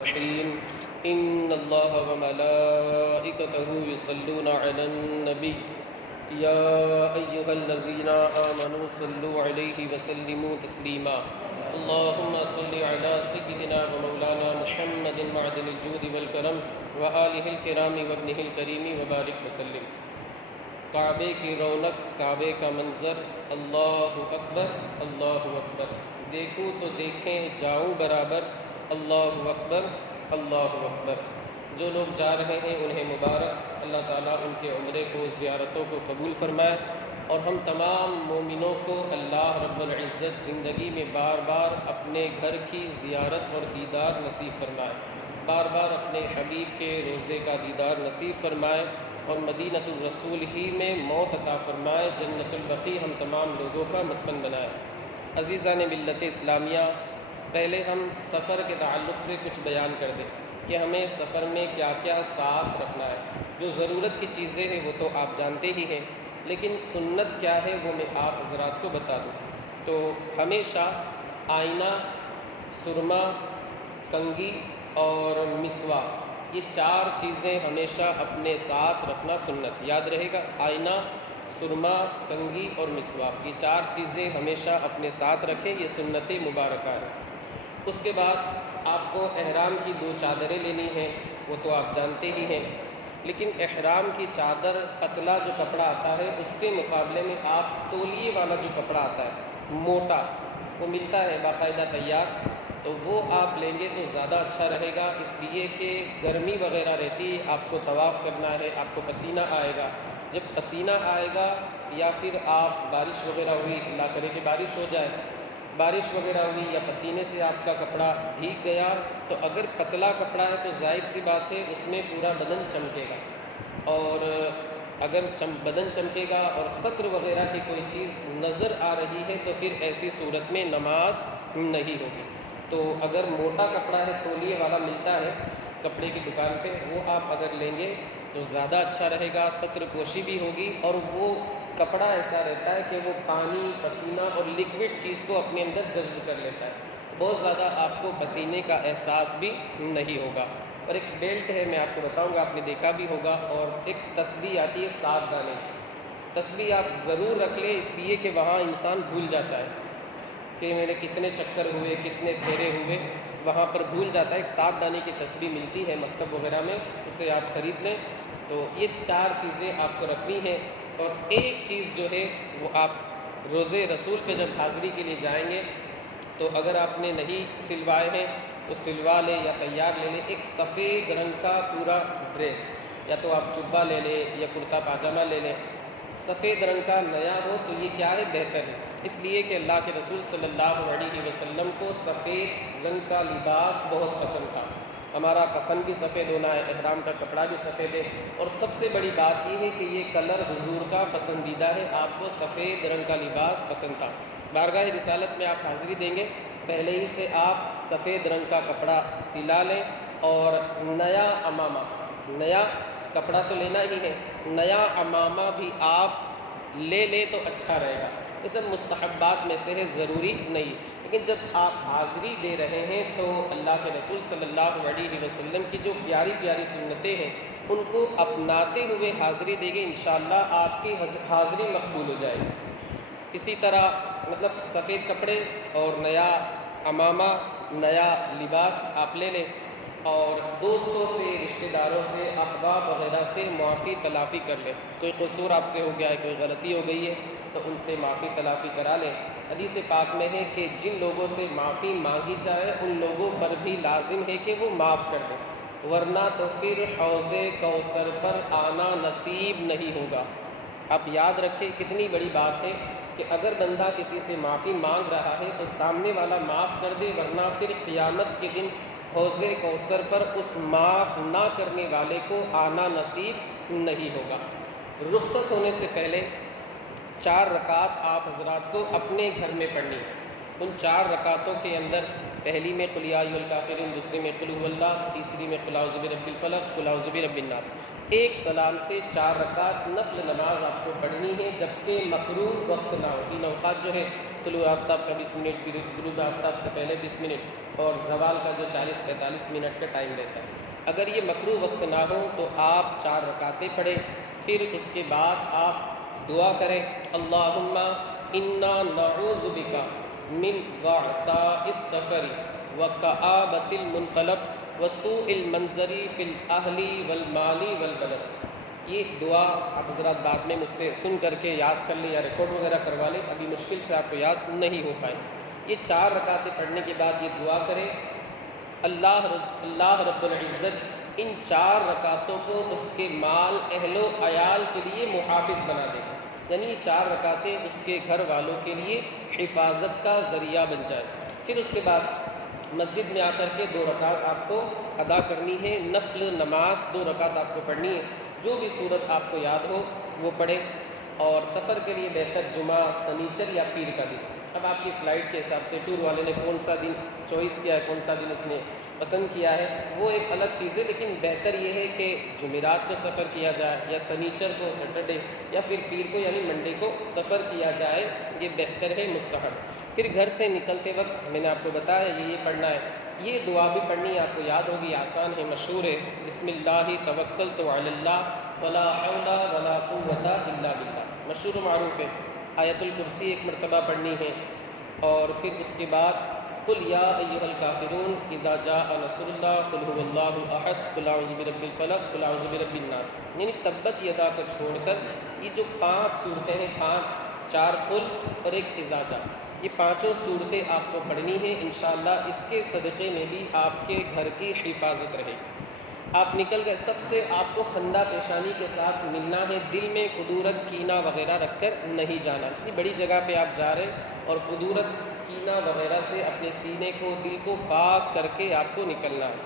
الرحيم إن الله وملائكته يصلون على النبي يا أيها الذين آمنوا صلوا عليه وسلموا تسليما اللهم صل على سيدنا ومولانا محمد معدن الجود والكرم وآله الكرام وابنه الكريم وبارك وسلم۔ کعبے کی رونق، کعبے کا منظر، اللہ اکبر اللہ اکبر، دیکھوں تو دیکھیں جاؤں برابر، اللہ اکبر اللہ اکبر۔ جو لوگ جا رہے ہیں انہیں مبارک، اللہ تعالیٰ ان کے عمرے کو، زیارتوں کو قبول فرمائے، اور ہم تمام مومنوں کو اللہ رب العزت زندگی میں بار بار اپنے گھر کی زیارت اور دیدار نصیب فرمائے، بار بار اپنے حبیب کے روضے کا دیدار نصیب فرمائے، اور مدینۃ الرسول ہی میں موت عطا فرمائے، جنت البقیع ہم تمام لوگوں کا مدفن بنائے۔ عزیزان ملت اسلامیہ، پہلے ہم سفر کے تعلق سے کچھ بیان کر دیں کہ ہمیں سفر میں کیا کیا ساتھ رکھنا ہے۔ جو ضرورت کی چیزیں ہیں وہ تو آپ جانتے ہی ہیں، لیکن سنت کیا ہے وہ میں آپ حضرات کو بتا دوں۔ تو ہمیشہ آئینہ، سرما، کنگھی اور مسواک، یہ چار چیزیں ہمیشہ اپنے ساتھ رکھنا سنت، یاد رہے گا۔ آئینہ، سرما، کنگھی اور مسواک، یہ چار چیزیں ہمیشہ اپنے ساتھ رکھیں، یہ سنت مبارکہ ہے۔ اس کے بعد آپ کو احرام کی 2 چادریں لینی ہیں، وہ تو آپ جانتے ہی ہیں، لیکن احرام کی چادر پتلا جو کپڑا آتا ہے اس کے مقابلے میں آپ تولیے والا جو کپڑا آتا ہے موٹا، وہ ملتا ہے باقاعدہ تیار، تو وہ آپ لیں گے تو زیادہ اچھا رہے گا، اس لیے کہ گرمی وغیرہ رہتی ہے، آپ کو طواف کرنا ہے، آپ کو پسینہ آئے گا۔ جب پسینہ آئے گا یا پھر آپ بارش وغیرہ ہوئی، اللہ کرے کہ بارش ہو جائے، بارش وغیرہ ہوئی یا پسینے سے آپ کا کپڑا بھیگ گیا، تو اگر پتلا کپڑا ہے تو ظاہر سی بات ہے اس میں پورا بدن چمکے گا، اور اگر بدن چمکے گا اور سطر وغیرہ کی کوئی چیز نظر آ رہی ہے تو پھر ایسی صورت میں نماز نہیں ہوگی۔ تو اگر موٹا کپڑا ہے، تولیے والا ملتا ہے کپڑے کی دکان پہ، وہ آپ اگر لیں گے تو زیادہ اچھا رہے گا، سطر پوشی بھی ہوگی، اور وہ کپڑا ایسا رہتا ہے کہ وہ پانی، پسینہ اور لیکوڈ چیز کو اپنے اندر جذب کر لیتا ہے، بہت زیادہ آپ کو پسینے کا احساس بھی نہیں ہوگا۔ اور ایک بیلٹ ہے، میں آپ کو بتاؤں گا، آپ نے دیکھا بھی ہوگا، اور ایک تسبیح آتی ہے 7 دانے کی، تسبیح آپ ضرور رکھ لیں، اس لیے کہ وہاں انسان بھول جاتا ہے کہ میرے کتنے چکر ہوئے، کتنے پھیرے ہوئے، وہاں پر بھول جاتا ہے۔ ایک 7 دانے کی تسبیح ملتی ہے مکتب وغیرہ میں، اسے آپ خرید لیں۔ تو یہ 4 چیزیں آپ کو رکھنی ہیں، اور ایک چیز جو ہے وہ آپ روزے رسول پہ جب حاضری کے لیے جائیں گے تو اگر آپ نے نہیں سلوائے ہیں تو سلوا لیں یا تیار لے لیں، ایک سفید رنگ کا پورا ڈریس، یا تو آپ جبہ لے لیں یا کرتا پاجامہ لے لیں، سفید رنگ کا نیا ہو تو یہ کیا ہے، بہتر ہے، اس لیے کہ اللہ کے رسول صلی اللہ علیہ وسلم کو سفید رنگ کا لباس بہت پسند تھا۔ ہمارا کفن بھی سفید ہونا ہے، احرام کا کپڑا بھی سفید ہے، اور سب سے بڑی بات یہ ہے کہ یہ کلر حضور کا پسندیدہ ہے، آپ کو سفید رنگ کا لباس پسند تھا۔ بارگاہ رسالت میں آپ حاضری دیں گے، پہلے ہی سے آپ سفید رنگ کا کپڑا سلا لیں، اور نیا امامہ، نیا کپڑا تو لینا ہی ہے، نیا امامہ بھی آپ لے لیں تو اچھا رہے گا۔ یہ سب مستحبات میں سے ہے، ضروری نہیں، لیکن جب آپ حاضری دے رہے ہیں تو اللہ کے رسول صلی اللہ علیہ وسلم کی جو پیاری پیاری سنتیں ہیں ان کو اپناتے ہوئے حاضری دیں گے، انشاءاللہ آپ کی حاضری مقبول ہو جائے گی۔ اسی طرح مطلب سفید کپڑے اور نیا امامہ، نیا لباس آپ لے لیں، اور دوستوں سے، رشتہ داروں سے، احباب وغیرہ سے معافی تلافی کر لیں۔ کوئی قصور آپ سے ہو گیا ہے، کوئی غلطی ہو گئی ہے تو ان سے معافی تلافی کرا لیں۔ حدیث پاک میں ہے کہ جن لوگوں سے معافی مانگی جائے ان لوگوں پر بھی لازم ہے کہ وہ معاف کر دیں، ورنہ تو پھر حوض کوثر پر آنا نصیب نہیں ہوگا۔ آپ یاد رکھیں، کتنی بڑی بات ہے کہ اگر بندہ کسی سے معافی مانگ رہا ہے تو سامنے والا معاف کر دے، ورنہ پھر قیامت کے دن حوض کوثر پر اس معاف نہ کرنے والے کو آنا نصیب نہیں ہوگا۔ رخصت ہونے سے پہلے 4 رکعت آپ حضرات کو اپنے گھر میں پڑھنی ہے۔ ان 4 رکعتوں کے اندر پہلی میں قل یا ایھا الکافرون، دوسری میں قل ھو اللہ، تیسری میں قل اعوذ برب الفلق، قل اعوذ برب الناس۔ ایک سلام سے 4 رکعت نفل نماز آپ کو پڑھنی ہے، جبکہ مکروہ وقت نہ ہو۔ 3 اوقات جو ہے، طلوع آفتاب کا 20 منٹ، غروب آفتاب سے پہلے 20 منٹ، اور زوال کا جو 40-45 منٹ کا ٹائم رہتا ہے۔ اگر یہ مکروہ وقت نہ ہو تو آپ 4 رکعتیں پڑھیں، پھر اس کے بعد آپ دعا کریں، اللہم انا نعوذ بک من وعثاء السفر وکآبۃ المنقلب وسوء المنظر فی الاہل والمال والبلد۔ یہ دعا آپ حضرات بعد میں مجھ سے سن کر کے یاد کر لیں یا ریکارڈ وغیرہ کروا لیں، ابھی مشکل سے آپ کو یاد نہیں ہو پائے۔ یہ 4 رکعتیں پڑھنے کے بعد یہ دعا کریں، اللہ رب العزت ان 4 رکعتوں کو اس کے مال، اہل و عیال کے لیے محافظ بنا دے، یعنی 4 رکعتیں اس کے گھر والوں کے لیے حفاظت کا ذریعہ بن جائے۔ پھر اس کے بعد مسجد میں آ کر کے 2 رکعت آپ کو ادا کرنی ہے، نفل نماز 2 رکعت آپ کو پڑھنی ہے، جو بھی صورت آپ کو یاد ہو وہ پڑھیں۔ اور سفر کے لیے بہتر جمعہ، سنیچر یا پیر کا دن۔ اب آپ کی فلائٹ کے حساب سے ٹور والے نے کون سا دن چوائس کیا ہے، کون سا دن اس نے پسند کیا ہے، وہ ایک الگ چیز ہے، لیکن بہتر یہ ہے کہ جمعرات کو سفر کیا جائے یا سنیچر کو، سیٹرڈے، یا پھر پیر کو یعنی منڈے کو سفر کیا جائے، یہ بہتر ہے، مستحب۔ پھر گھر سے نکلتے وقت میں نے آپ کو بتایا یہ پڑھنا ہے، یہ دعا بھی پڑھنی ہے، آپ کو یاد ہوگی، آسان ہے، مشہور ہے، بسم اللہ توکلت علی اللہ ولا حول ولا قوۃ الا باللہ، مشہور و معروف ہے۔ آیت الکرسی ایک مرتبہ پڑھنی ہے، اور پھر اس کے بعد قل یا ایھا الکافرون اذا جاء نصر اللہ قل هو اللہ احد قل اعوذ برب الفلق قل اعوذ برب الناس، یعنی تبت یدا کو چھوڑ کر یہ جو 5 صورتیں ہیں، 4 قل اور 1 اذا جاء، یہ 5 صورتیں آپ کو پڑھنی ہیں انشاءاللہ۔ اس کے صدقے میں بھی آپ کے گھر کی حفاظت رہے گی۔ آپ نکل گئے، سب سے آپ کو خندہ پیشانی کے ساتھ ملنا ہے، دل میں قدورت، کینہ وغیرہ رکھ کر نہیں جانا۔ اتنی بڑی جگہ پہ آپ جا رہے اور قدورت، کینہ وغیرہ سے اپنے سینے کو، دل کو پاک کر کے آپ کو نکلنا ہے۔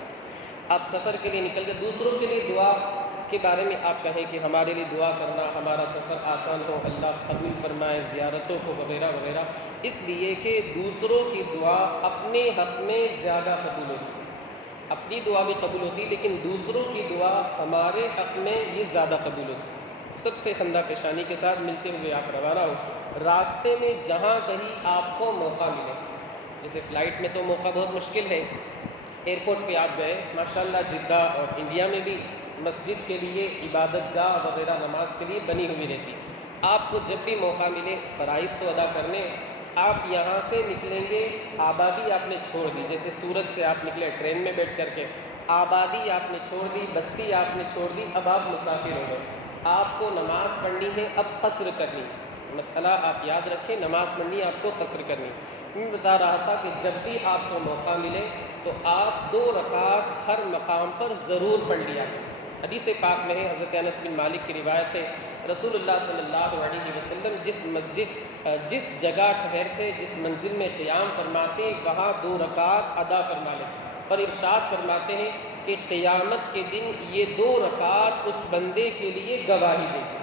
آپ سفر کے لیے نکل گئے، دوسروں کے لیے دعا کے بارے میں آپ کہیں کہ ہمارے لیے دعا کرنا، ہمارا سفر آسان ہو، اللہ قبول فرمائے زیارتوں کو وغیرہ وغیرہ، اس لیے کہ دوسروں کی دعا اپنے حق میں زیادہ قبول ہوتی ہے۔ اپنی دعا بھی قبول ہوتی ہے، لیکن دوسروں کی دعا ہمارے حق میں یہ زیادہ قبول ہوتی ہے۔ سب سے خندہ پیشانی کے ساتھ ملتے ہوئے آپ روانہ ہو، راستے میں جہاں کہیں آپ کو موقع ملے، جیسے فلائٹ میں تو موقع بہت مشکل ہے، ایئرپورٹ پہ آپ گئے، ماشاءاللہ جدہ اور انڈیا میں بھی مسجد کے لیے، عبادت گاہ وغیرہ نماز کے لیے بنی ہوئی رہتی، آپ کو جب بھی موقع ملے فرائض تو ادا کرنے۔ آپ یہاں سے نکلیں گے، آبادی آپ نے چھوڑ دی، جیسے سورت سے آپ نکلے ٹرین میں بیٹھ کر کے، آبادی آپ نے چھوڑ دی، بستی آپ نے چھوڑ دی، اب آپ مسافر ہو گئے، آپ کو نماز پڑھنی ہے، اب قصر کرنی ہے۔ مسئلہ آپ یاد رکھیں، نماز پڑھنی ہے آپ کو، قصر کرنی ہے۔ میں بتا رہا تھا کہ جب بھی آپ کو موقع ملے تو آپ 2 رکعت ہر مقام پر ضرور پڑھ لیا کریں۔ حدیث پاک میں ہے، حضرت انس بن مالک کی روایت ہے، رسول اللہ صلی اللہ علیہ وسلم جس جگہ ٹھہرتے، جس منزل میں قیام فرماتے، وہاں 2 رکعت ادا فرما لیتے، اور ارشاد فرماتے ہیں کہ قیامت کے دن یہ 2 رکعت اس بندے کے لیے گواہی دے گی،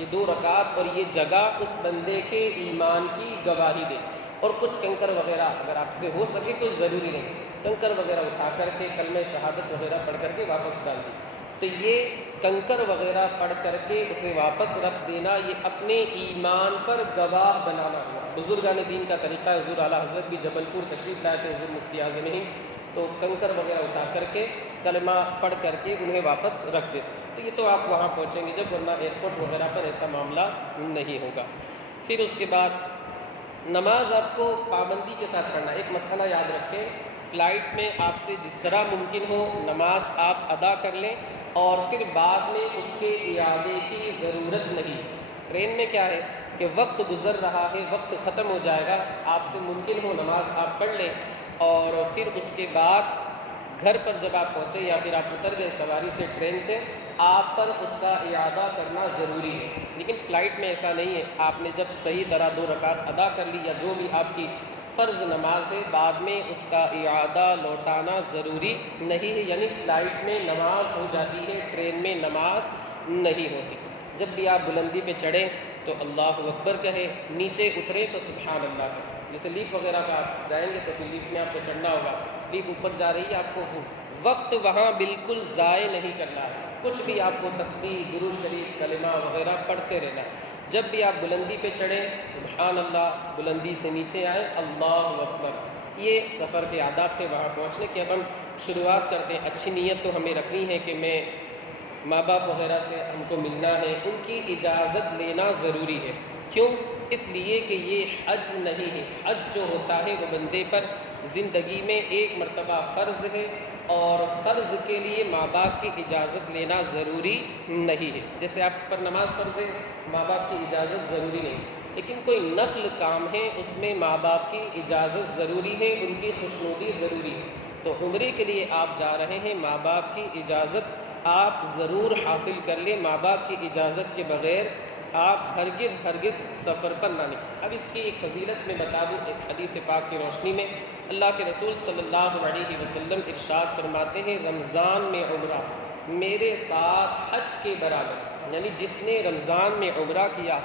یہ 2 رکعت اور یہ جگہ اس بندے کے ایمان کی گواہی دے۔ اور کچھ کنکر وغیرہ اگر آپ سے ہو سکے تو ضروری نہیں، کنکر وغیرہ اٹھا کر کے کلمہ شہادت وغیرہ پڑھ کر کے واپس ڈال دی، تو یہ کنکر وغیرہ پڑھ کر کے اسے واپس رکھ دینا، یہ اپنے ایمان پر گواہ بنانا ہوا۔ بزرگان دین کا طریقہ ہے، حضور اعلیٰ حضرت بھی جبل پور تشریف لائے تھے، حضور مفتی اعظم ہند، تو کنکر وغیرہ اٹھا کر کے کلمہ پڑھ کر کے انہیں واپس رکھ دیتے، تو یہ تو آپ وہاں پہنچیں گے جب، ورنہ ایئرپورٹ وغیرہ پر ایسا معاملہ نہیں ہوگا۔ پھر اس کے بعد نماز آپ کو پابندی کے ساتھ پڑھنا ہے۔ ایک مسئلہ یاد رکھیں، فلائٹ میں آپ سے جس طرح ممکن ہو نماز آپ ادا کر لیں، اور پھر بعد میں اس کے اعادے کی ضرورت نہیں۔ ٹرین میں کیا ہے کہ وقت گزر رہا ہے، وقت ختم ہو جائے گا، آپ سے ممکن ہو نماز آپ پڑھ لیں، اور پھر اس کے بعد گھر پر جب آپ پہنچے یا پھر آپ اتر گئے سواری سے، ٹرین سے، آپ پر اس کا اعادہ کرنا ضروری ہے۔ لیکن فلائٹ میں ایسا نہیں ہے، آپ نے جب صحیح طرح 2 رکعت ادا کر لی یا جو بھی آپ کی فرض نماز ہے، بعد میں اس کا اعادہ لوٹانا ضروری نہیں ہے، یعنی فلائٹ میں نماز ہو جاتی ہے، ٹرین میں نماز نہیں ہوتی۔ جب بھی آپ بلندی پہ چڑھیں تو اللہ اکبر کہیں، نیچے اتریں تو سبحان اللہ کہیں۔ جیسے لیف وغیرہ پہ آپ جائیں گے تو پھر لیف میں آپ کو چڑھنا ہوگا، لیف اوپر جا رہی ہے، آپ کو وقت وہاں بالکل ضائع نہیں کرنا ہے، کچھ بھی آپ کو تسبیح، درود شریف، کلمہ وغیرہ پڑھتے رہنا ہے۔ جب بھی آپ بلندی پہ چڑھیں سبحان اللہ، بلندی سے نیچے آئیں اللہ اکبر، یہ سفر کے آداب تھے وہاں پہنچنے کے۔ اب ہم شروعات کرتے ہیں۔ اچھی نیت تو ہمیں رکھنی ہے کہ میں ماں باپ وغیرہ سے ہم کو ملنا ہے، ان کی اجازت لینا ضروری ہے۔ کیوں؟ اس لیے کہ یہ حج نہیں ہے۔ حج جو ہوتا ہے وہ بندے پر زندگی میں ایک مرتبہ فرض ہے، اور فرض کے لیے ماں باپ کی اجازت لینا ضروری نہیں ہے۔ جیسے آپ پر نماز فرض ہے، ماں باپ کی اجازت ضروری نہیں، لیکن کوئی نفل کام ہے اس میں ماں باپ کی اجازت ضروری ہے، ان کی خوشنودی ضروری ہے۔ تو عمرے کے لیے آپ جا رہے ہیں، ماں باپ کی اجازت آپ ضرور حاصل کر لیں۔ ماں باپ کی اجازت کے بغیر آپ ہرگز سفر پر نہ نکلیں۔ اب اس کی ایک فضیلت میں بتا دوں، ایک حدیث پاک کی روشنی میں اللہ کے رسول صلی اللہ علیہ وسلم ارشاد فرماتے ہیں، رمضان میں عمرہ میرے ساتھ حج کے برابر، یعنی جس نے رمضان میں عمرہ کیا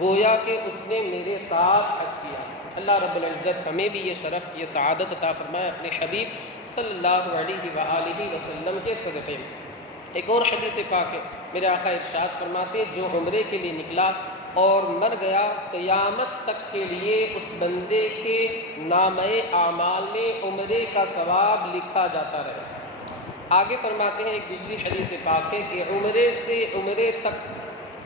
گویا کہ اس نے میرے ساتھ حج کیا۔ اللہ رب العزت ہمیں بھی یہ شرف، یہ سعادت عطا فرمائے اپنے حبیب صلی اللہ علیہ وآلہ وسلم کے صدقے میں۔ ایک اور حدیث پاک ہے، میرے آقا ارشاد فرماتے ہیں، جو عمرے کے لیے نکلا اور مر گیا، قیامت تک کے لیے اس بندے کے نامہ اعمال میں عمرے کا ثواب لکھا جاتا رہے۔ آگے فرماتے ہیں، ایک دوسری حدیث پاک ہے کہ عمرے سے عمرے تک،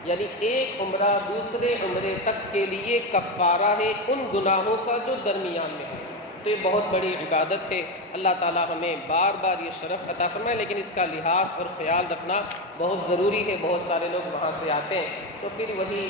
یعنی ایک عمرہ دوسرے عمرے تک کے لیے کفارہ ہے ان گناہوں کا جو درمیان میں ہے۔ تو یہ بہت بڑی عبادت ہے، اللہ تعالیٰ ہمیں بار بار یہ شرف عطا فرمائے، لیکن اس کا لحاظ اور خیال رکھنا بہت ضروری ہے۔ بہت سارے لوگ وہاں سے آتے ہیں تو پھر وہی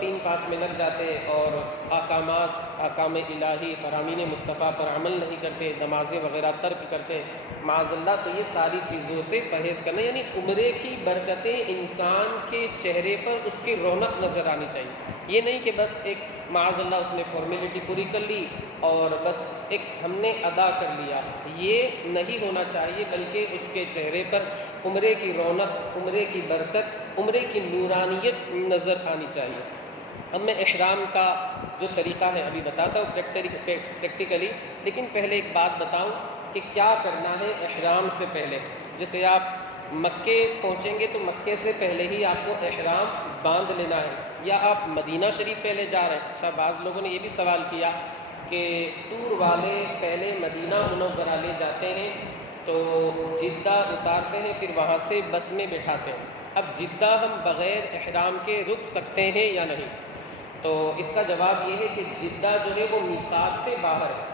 3-5 میں لگ جاتے اور احکام الہی فرامین مصطفیٰ پر عمل نہیں کرتے، نمازیں وغیرہ ترک کرتے، معاذ اللہ۔ تو یہ ساری چیزوں سے پرہیز کرنا، یعنی عمرے کی برکتیں انسان کے چہرے پر اس کی رونق نظر آنی چاہیے۔ یہ نہیں کہ بس ایک معاذ اللہ اس نے فارمیلٹی پوری کر لی اور بس ایک ہم نے ادا کر لیا، یہ نہیں ہونا چاہیے، بلکہ اس کے چہرے پر عمرے کی رونق، عمرے کی برکت، عمرے کی نورانیت نظر آنی چاہیے۔ اب میں احرام کا جو طریقہ ہے ابھی بتاتا ہوں پریکٹیکلی، لیکن پہلے ایک بات بتاؤں کہ کیا کرنا ہے احرام سے پہلے۔ جیسے آپ مکے پہنچیں گے تو مکے سے پہلے ہی آپ کو احرام باندھ لینا ہے، یا آپ مدینہ شریف پہلے جا رہے ہیں۔ اچھا، بعض لوگوں نے یہ بھی سوال کیا کہ ٹور والے پہلے مدینہ منورہ لے جاتے ہیں تو جدہ اتارتے ہیں، پھر وہاں سے بس میں بٹھاتے ہیں۔ اب جدہ ہم بغیر احرام کے رک سکتے ہیں یا نہیں؟ تو اس کا جواب یہ ہے کہ جدہ جو ہے وہ میقات سے باہر ہے،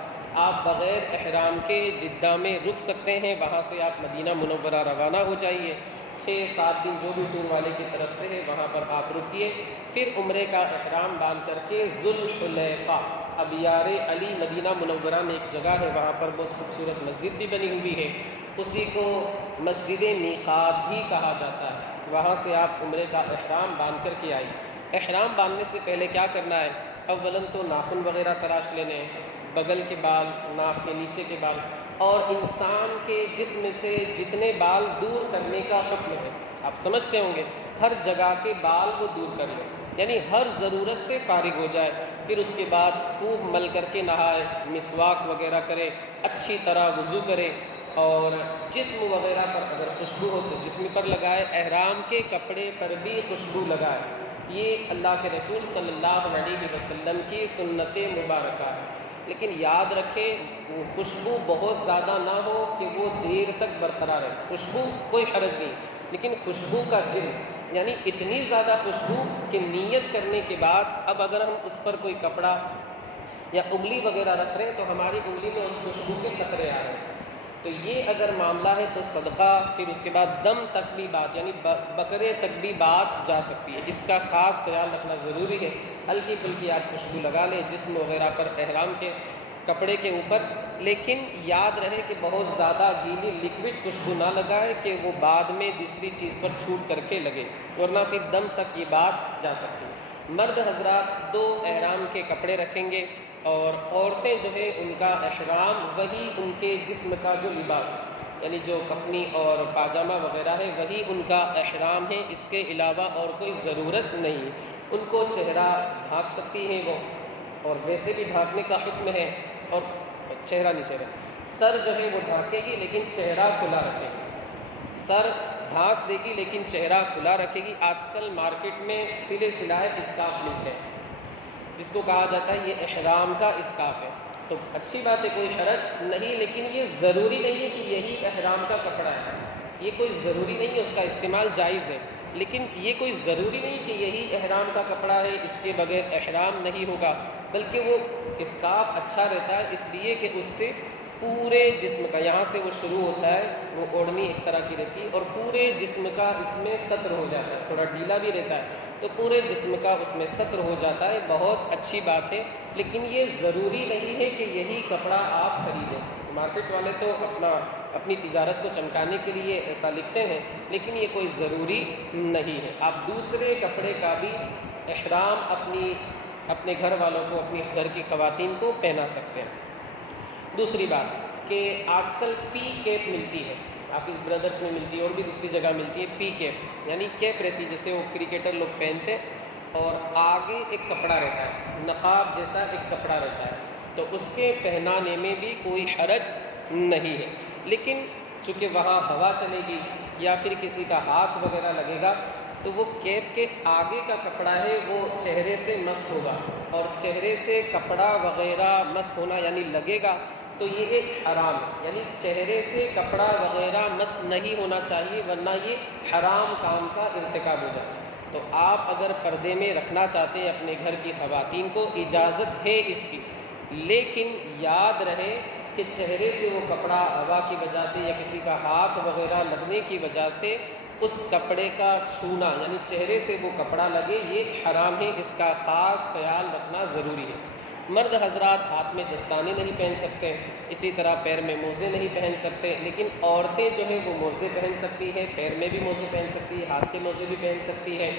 آپ بغیر احرام کے جدہ میں رک سکتے ہیں، وہاں سے آپ مدینہ منورہ روانہ ہو جائیے۔ 6-7 دن جو بھی ٹور والے کی طرف سے ہے وہاں پر آپ رکیے، پھر عمرے کا احرام باندھ کر کے ذوالحلیفہ، ابیار علی مدینہ منورہ میں ایک جگہ ہے، وہاں پر بہت خوبصورت مسجد بھی بنی ہوئی ہے، اسی کو مسجد میقات بھی کہا جاتا ہے۔ وہاں سے آپ عمرے کا احرام باندھ کر کے آئیے۔ احرام باندھنے سے پہلے کیا کرنا ہے؟ اولاً تو ناخن وغیرہ تراش لینے ہیں، بغل کے بال، ناف کے نیچے کے بال، اور انسان کے جسم سے جتنے بال دور کرنے کا حکم ہے، آپ سمجھتے ہوں گے، ہر جگہ کے بال وہ دور کر لیں، یعنی ہر ضرورت سے فارغ ہو جائے۔ پھر اس کے بعد خوب مل کر کے نہائے، مسواک وغیرہ کرے، اچھی طرح وضو کرے، اور جسم وغیرہ پر اگر خوشبو ہو تو جسم پر لگائے، احرام کے کپڑے پر بھی خوشبو لگائے۔ یہ اللہ کے رسول صلی اللہ علیہ وسلم کی سنت مبارکہ ہے۔ لیکن یاد رکھیں، وہ خوشبو بہت زیادہ نہ ہو کہ وہ دیر تک برقرار رہے۔ خوشبو کوئی حرج نہیں، لیکن خوشبو کا جرم، یعنی اتنی زیادہ خوشبو کہ نیت کرنے کے بعد اب اگر ہم اس پر کوئی کپڑا یا انگلی وغیرہ رکھ رہے ہیں تو ہماری انگلی میں اس خوشبو کے قطرے آ رہے ہیں، تو یہ اگر معاملہ ہے تو صدقہ، پھر اس کے بعد دم تک بھی بات، یعنی بکرے تک بھی بات جا سکتی ہے۔ اس کا خاص خیال رکھنا ضروری ہے۔ ہلکی پھلکی آپ خوشبو لگا لیں جسم وغیرہ پر، احرام کے کپڑے کے اوپر، لیکن یاد رہے کہ بہت زیادہ گیلی لیکوڈ خوشبو نہ لگائے کہ وہ بعد میں دوسری چیز پر چھوٹ کر کے لگے، ورنہ پھر دم تک یہ بات جا سکتی ہے۔ مرد حضرات 2 احرام کے کپڑے رکھیں گے، اور عورتیں جو ہے ان کا احرام وہی ان کے جسم کا جو لباس، یعنی جو کفنی اور پاجامہ وغیرہ ہے وہی ان کا احرام ہے، اس کے علاوہ اور کوئی ضرورت نہیں۔ ان کو چہرہ ڈھانک سکتی ہیں وہ، اور ویسے بھی ڈھانکنے کا حکم ہے، اور چہرہ نہیں، چہرہ سر جو ہے وہ ڈھانکے گی لیکن چہرہ کھلا رکھے گی، سر ڈھانک دے گی لیکن چہرہ کھلا رکھے گی۔ آج کل مارکیٹ میں سلے سلائے اسکارف ملتے ہیں، جس کو کہا جاتا ہے یہ احرام کا اسکارف ہے۔ تو اچھی بات ہے، کوئی حرج نہیں، لیکن یہ ضروری نہیں ہے کہ یہی احرام کا کپڑا ہے، یہ کوئی ضروری نہیں ہے، اس کا استعمال جائز ہے، لیکن یہ کوئی ضروری نہیں کہ یہی احرام کا کپڑا ہے، اس کے بغیر احرام نہیں ہوگا، بلکہ وہ اسکارف اچھا رہتا ہے اس لیے کہ اس سے پورے جسم کا، یہاں سے وہ شروع ہوتا ہے، وہ اوڑھنی ایک طرح کی رہتی ہے اور پورے جسم کا اس میں ستر ہو جاتا ہے، تھوڑا ڈھیلا بھی رہتا ہے تو پورے جسم کا اس میں ستر ہو جاتا ہے، بہت اچھی بات ہے، لیکن یہ ضروری نہیں ہے کہ یہی کپڑا آپ خریدیں۔ مارکیٹ والے تو اپنی تجارت کو چمکانے کے لیے ایسا لکھتے ہیں، لیکن یہ کوئی ضروری نہیں ہے، آپ دوسرے کپڑے کا بھی احرام اپنے گھر والوں کو، اپنی گھر کی خواتین کو پہنا سکتے ہیں۔ دوسری بات کہ آج کل پی کیپ ملتی ہے، حافظ برادرز میں ملتی ہے اور بھی دوسری جگہ ملتی ہے، پی کیپ یعنی کیپ رہتی ہے جسے وہ کرکٹر لوگ پہنتے اور آگے ایک کپڑا رہتا ہے، نقاب جیسا ایک کپڑا رہتا ہے، تو اس کے پہنانے میں بھی کوئی حرج نہیں ہے، لیکن چونکہ وہاں ہوا چلے گی یا پھر کسی کا ہاتھ وغیرہ لگے گا تو وہ کیپ کے آگے کا کپڑا ہے وہ چہرے سے مس ہوگا، اور چہرے سے کپڑا وغیرہ مس ہونا یعنی لگے گا تو یہ ایک حرام ہے، یعنی چہرے سے کپڑا وغیرہ مس نہیں ہونا چاہیے ورنہ یہ حرام کام کا ارتکاب ہو جائے۔ تو آپ اگر پردے میں رکھنا چاہتے ہیں اپنے گھر کی خواتین کو، اجازت ہے اس کی، لیکن یاد رہے کہ چہرے سے وہ کپڑا ہوا کی وجہ سے یا کسی کا ہاتھ وغیرہ لگنے کی وجہ سے اس کپڑے کا چھونا یعنی چہرے سے وہ کپڑا لگے یہ حرام ہے، اس کا خاص خیال رکھنا ضروری ہے۔ مرد حضرات ہاتھ میں دستانے نہیں پہن سکتے، اسی طرح پیر میں موزے نہیں پہن سکتے، لیکن عورتیں جو ہیں وہ موزے پہن سکتی ہے، پیر میں بھی موزے پہن سکتی ہے، ہاتھ کے موزے بھی پہن سکتی ہے۔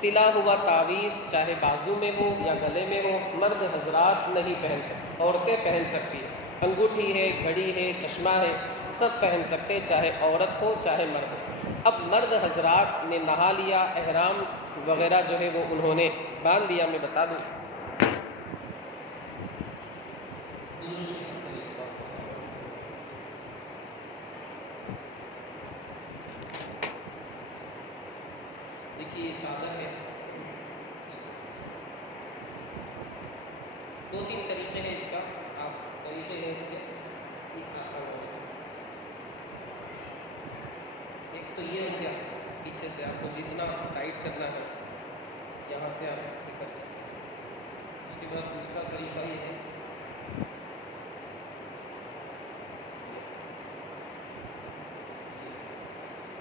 سلا ہوا تعویذ چاہے بازو میں ہو یا گلے میں ہو، مرد حضرات نہیں پہن سکتے، عورتیں پہن سکتی ہیں، انگوٹھی ہے، گھڑی ہے، چشمہ ہے، سب پہن سکتے چاہے عورت ہو چاہے مرد ہو۔ اب مرد حضرات نے نہا لیا، احرام وغیرہ جو ہے وہ انہوں نے باندھ دیا، میں بتا دوں دیکھیے یہ چادر ہے، دو تین طریقے ہیں اس کا، طریقے ہیں اس کے، ایک آسان ہو گیا، ایک تو یہ ہو گیا پیچھے سے آپ کو جتنا ٹائٹ کرنا ہے یہاں سے آپ اسے کر سکتے ہیں۔ اس کے بعد دوسرا طریقہ یہ ہے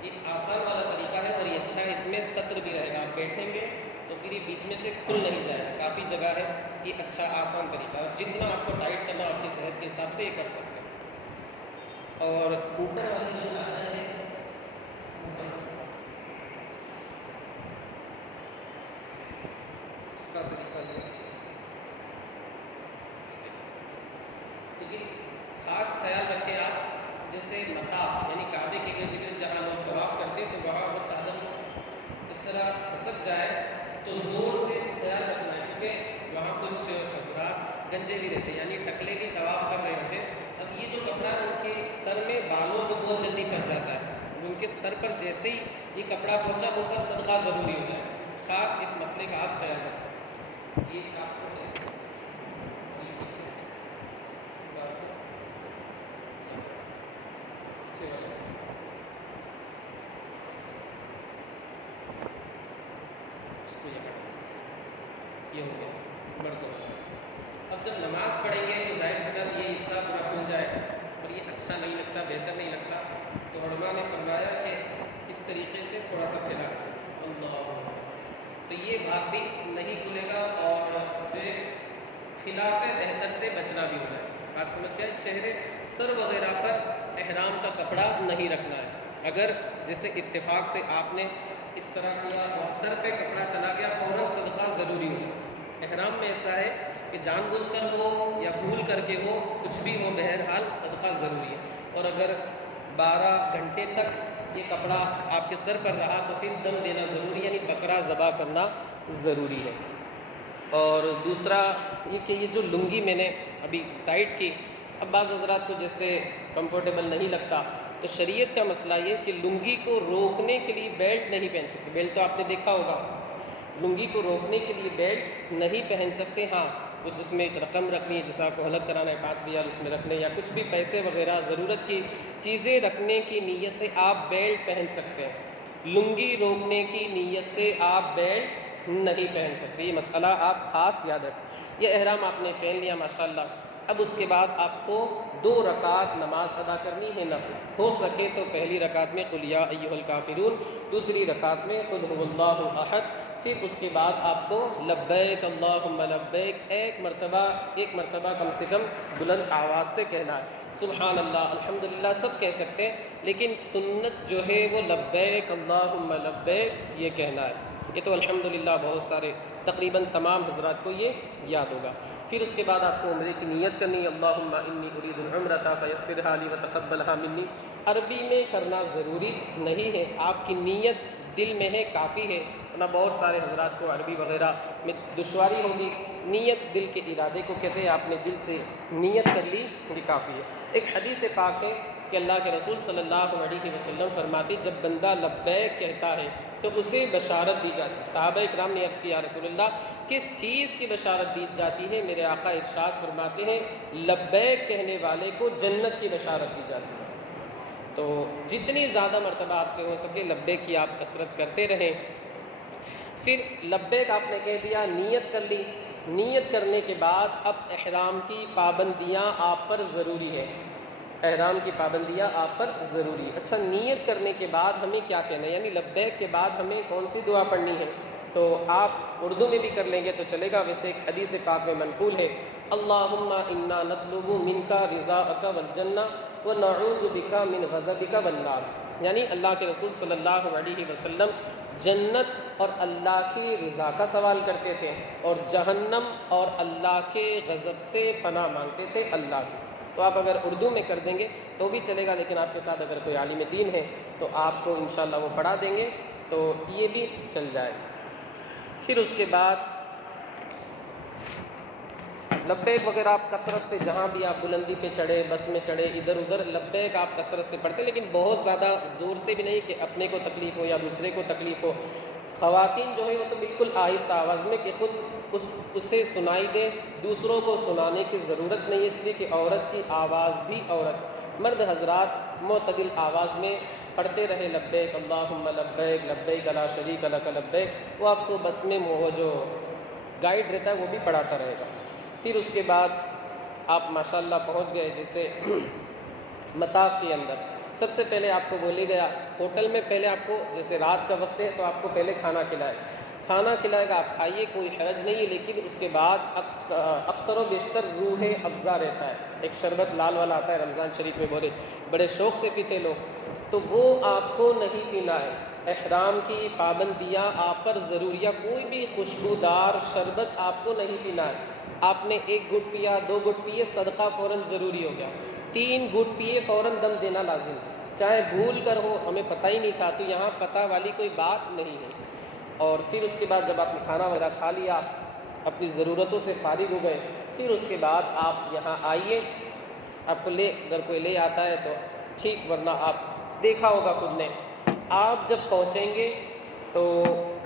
یہ آسان والا طریقہ ہے اور یہ اچھا ہے، اس میں ستر بھی رہے گا، آپ بیٹھیں گے تو پھر یہ بیچ میں سے کھل نہیں جائے گا، کافی جگہ ہے، یہ اچھا آسان طریقہ ہے، اور جتنا آپ کو ٹائٹ کرنا آپ کی صحت کے حساب سے یہ کر سکتے ہیں۔ اور اوپر والی جو چادر ہے اس کا طریقہ یہ ہے، لیکن خاص خیال رکھیں آپ، جیسے مطاف یعنی کعبے کے ارد گرد جہاں لوگ طواف کرتے ہیں تو وہاں اگر چادر اس طرح کھسک جائے تو زور سے خیال رکھنا ہے، کیونکہ وہاں کچھ حضرات گنجے بھی رہتے ہیں یعنی ٹکلے بھی طواف کر رہے ہوتے ہیں، اب یہ جو کپڑا ہے ان کے سر میں بالوں پہ بہت جلدی پھنس جاتا ہے، ان کے سر پر جیسے ہی یہ کپڑا پہنچا ان پر صدقہ ضروری ہو جائے، خاص اس مسئلے کا آپ خیال رکھیں۔ یہ آپ کو ایسے یہ پیچھے سے پیچھے والا حصہ اس کو یہ یہ ہو گیا مردوں سے۔ اب جب نماز پڑھیں گے تو ظاہر سی بات یہ حصہ پورا کھل جائے اور یہ اچھا نہیں لگتا، بہتر نہیں لگتا، تو علماء نے فرمایا کہ اس طریقے سے تھوڑا سا پھیلا اللہ، تو یہ بات بھی نہیں کھلے گا اور جو خلاف بہتر سے بچنا بھی ہو جائے۔ بات سمجھ گئے؟ چہرے سر وغیرہ پر احرام کا کپڑا نہیں رکھنا ہے، اگر جیسے اتفاق سے آپ نے اس طرح کیا اور سر پہ کپڑا چلا گیا فوراً صدقہ ضروری ہو جائے۔ احرام میں ایسا ہے کہ جان بوجھ کر ہو یا بھول کر کے ہو، کچھ بھی ہو، بہرحال صدقہ ضروری ہے، اور اگر 12 گھنٹے تک یہ کپڑا آپ کے سر پر رہا تو پھر دم دینا ضروری ہے، یعنی بکرا ذبح کرنا ضروری ہے۔ اور دوسرا یہ کہ یہ جو لنگی میں نے ابھی ٹائٹ کی، اب بعض حضرات کو جیسے کمفرٹیبل نہیں لگتا تو شریعت کا مسئلہ یہ کہ لنگی کو روکنے کے لیے بیلٹ نہیں پہن سکتے، بیلٹ تو آپ نے دیکھا ہوگا، لنگی کو روکنے کے لیے بیلٹ نہیں پہن سکتے، ہاں اس میں ایک رقم رکھنی ہے، جیسا کو حلق کرانا ہے 5 ریال اس میں رکھنے، یا کچھ بھی پیسے وغیرہ ضرورت کی چیزیں رکھنے کی نیت سے آپ بیلٹ پہن سکتے ہیں۔ لنگی روکنے کی نیت سے آپ بیلٹ نہیں پہن سکتے، یہ مسئلہ آپ خاص یاد رکھیں۔ یہ احرام آپ نے پہن لیا ماشاءاللہ، اب اس کے بعد آپ کو 2 رکعت نماز ادا کرنی ہے نفل، ہو سکے تو پہلی رکعت میں قل یا ایھا الکافرون، دوسری رکعت میں قل ھو اللہ احد، پھر اس کے بعد آپ کو لبیک اللہم لبیک ایک مرتبہ کم سے کم بلند آواز سے کہنا ہے۔ سبحان اللہ، الحمدللہ سب کہہ سکتے ہیں، لیکن سنت جو ہے وہ لبیک اللہم لبیک یہ کہنا ہے۔ یہ تو الحمدللہ بہت سارے تقریباً تمام حضرات کو یہ یاد ہوگا۔ پھر اس کے بعد آپ کو عمرے کی نیت کرنی ہے، اللہم انی ارید العمرۃ فیسرھا لی وتقبلھا منی۔ عربی میں کرنا ضروری نہیں ہے، آپ کی نیت دل میں ہے کافی ہے، ورنہ بہت سارے حضرات کو عربی وغیرہ میں دشواری ہوگی۔ نیت دل کے ارادے کو کہتے ہیں، آپ نے دل سے نیت کر لی یہ کافی ہے۔ ایک حدیث پاک ہے کہ اللہ کے رسول صلی اللہ علیہ وسلم فرماتے جب بندہ لبیک کہتا ہے تو اسے بشارت دی جاتی ہے۔ صحابہ اکرام نے عرض کیا رسول اللہ کس چیز کی بشارت دی جاتی ہے؟ میرے آقا ارشاد فرماتے ہیں لبیک کہنے والے کو جنت کی بشارت دی جاتی ہے۔ تو جتنی زیادہ مرتبہ آپ سے ہو سکے لبیک کی آپ کثرت کرتے رہیں۔ پھر لبیک آپ نے کہہ دیا، نیت کر لی، نیت کرنے کے بعد اب احرام کی پابندیاں آپ پر ضروری ہے، احرام کی پابندیاں آپ پر ضروری ہے۔ اچھا، نیت کرنے کے بعد ہمیں کیا کہنا ہے، یعنی لبیک کے بعد ہمیں کون سی دعا پڑھنی ہے؟ تو آپ اردو میں بھی کر لیں گے تو چلے گا، ویسے ایک حدیث پاک میں منقول ہے اللہم انا نطلب منک رضاک والجنہ ونعوذ بک من غضبک والنار، یعنی اللہ کے رسول صلی اللہ علیہ وسلم جنت اور اللہ کی رضا کا سوال کرتے تھے اور جہنم اور اللہ کے غضب سے پناہ مانگتے تھے اللہ کی۔ تو آپ اگر اردو میں کر دیں گے تو بھی چلے گا، لیکن آپ کے ساتھ اگر کوئی عالم دین ہے تو آپ کو انشاءاللہ وہ پڑھا دیں گے تو یہ بھی چل جائے گا۔ پھر اس کے بعد لبیک وغیرہ آپ کثرت سے جہاں بھی آپ بلندی پہ چڑھے، بس میں چڑھے، ادھر ادھر لبیک آپ کثرت سے پڑھتے، لیکن بہت زیادہ زور سے بھی نہیں کہ اپنے کو تکلیف ہو یا دوسرے کو تکلیف ہو۔ خواتین جو ہے وہ تو بالکل آہستہ آواز میں کہ خود اسے سنائی دے، دوسروں کو سنانے کی ضرورت نہیں، اس لیے کہ عورت کی آواز بھی عورت، مرد حضرات معتدل آواز میں پڑھتے رہے لبیک اللہم لبیک لبیک لا شریک لک لبیک، وہ آپ کو بس میں وہ جو گائیڈ رہتا ہے وہ بھی پڑھاتا رہے گا۔ پھر اس کے بعد آپ ماشاءاللہ پہنچ گئے جیسے مطاف کے اندر، سب سے پہلے آپ کو بولی گیا ہوٹل میں پہلے آپ کو جیسے رات کا وقت ہے تو آپ کو پہلے کھانا کھلائے گا، آپ کھائیے، کوئی حرج نہیں ہے، لیکن اس کے بعد اکثر و بیشتر روح افزا رہتا ہے، ایک شربت لال والا آتا ہے رمضان شریف میں، بڑے شوق سے پیتے لوگ، تو وہ آپ کو نہیں پینا ہے۔ احرام کی پابندیاں آپ پر ضروری ہے، کوئی بھی خوشبودار شربت آپ کو نہیں پینا ہے۔ آپ نے 1 گھٹ پیا، 2 گھٹ پیے، صدقہ فوراً ضروری ہو گیا، 3 گھٹ پیے فوراً دم دینا لازم، چاہے بھول کر ہو، ہمیں پتہ ہی نہیں تھا، تو یہاں پتہ والی کوئی بات نہیں ہے۔ اور پھر اس کے بعد جب آپ نے کھانا وغیرہ کھا لیا، اپنی ضرورتوں سے فارغ ہو گئے، پھر اس کے بعد آپ یہاں آئیے، آپ کو اگر کوئی لے آتا ہے تو ٹھیک، ورنہ آپ دیکھا ہوگا خود نے، آپ جب پہنچیں گے تو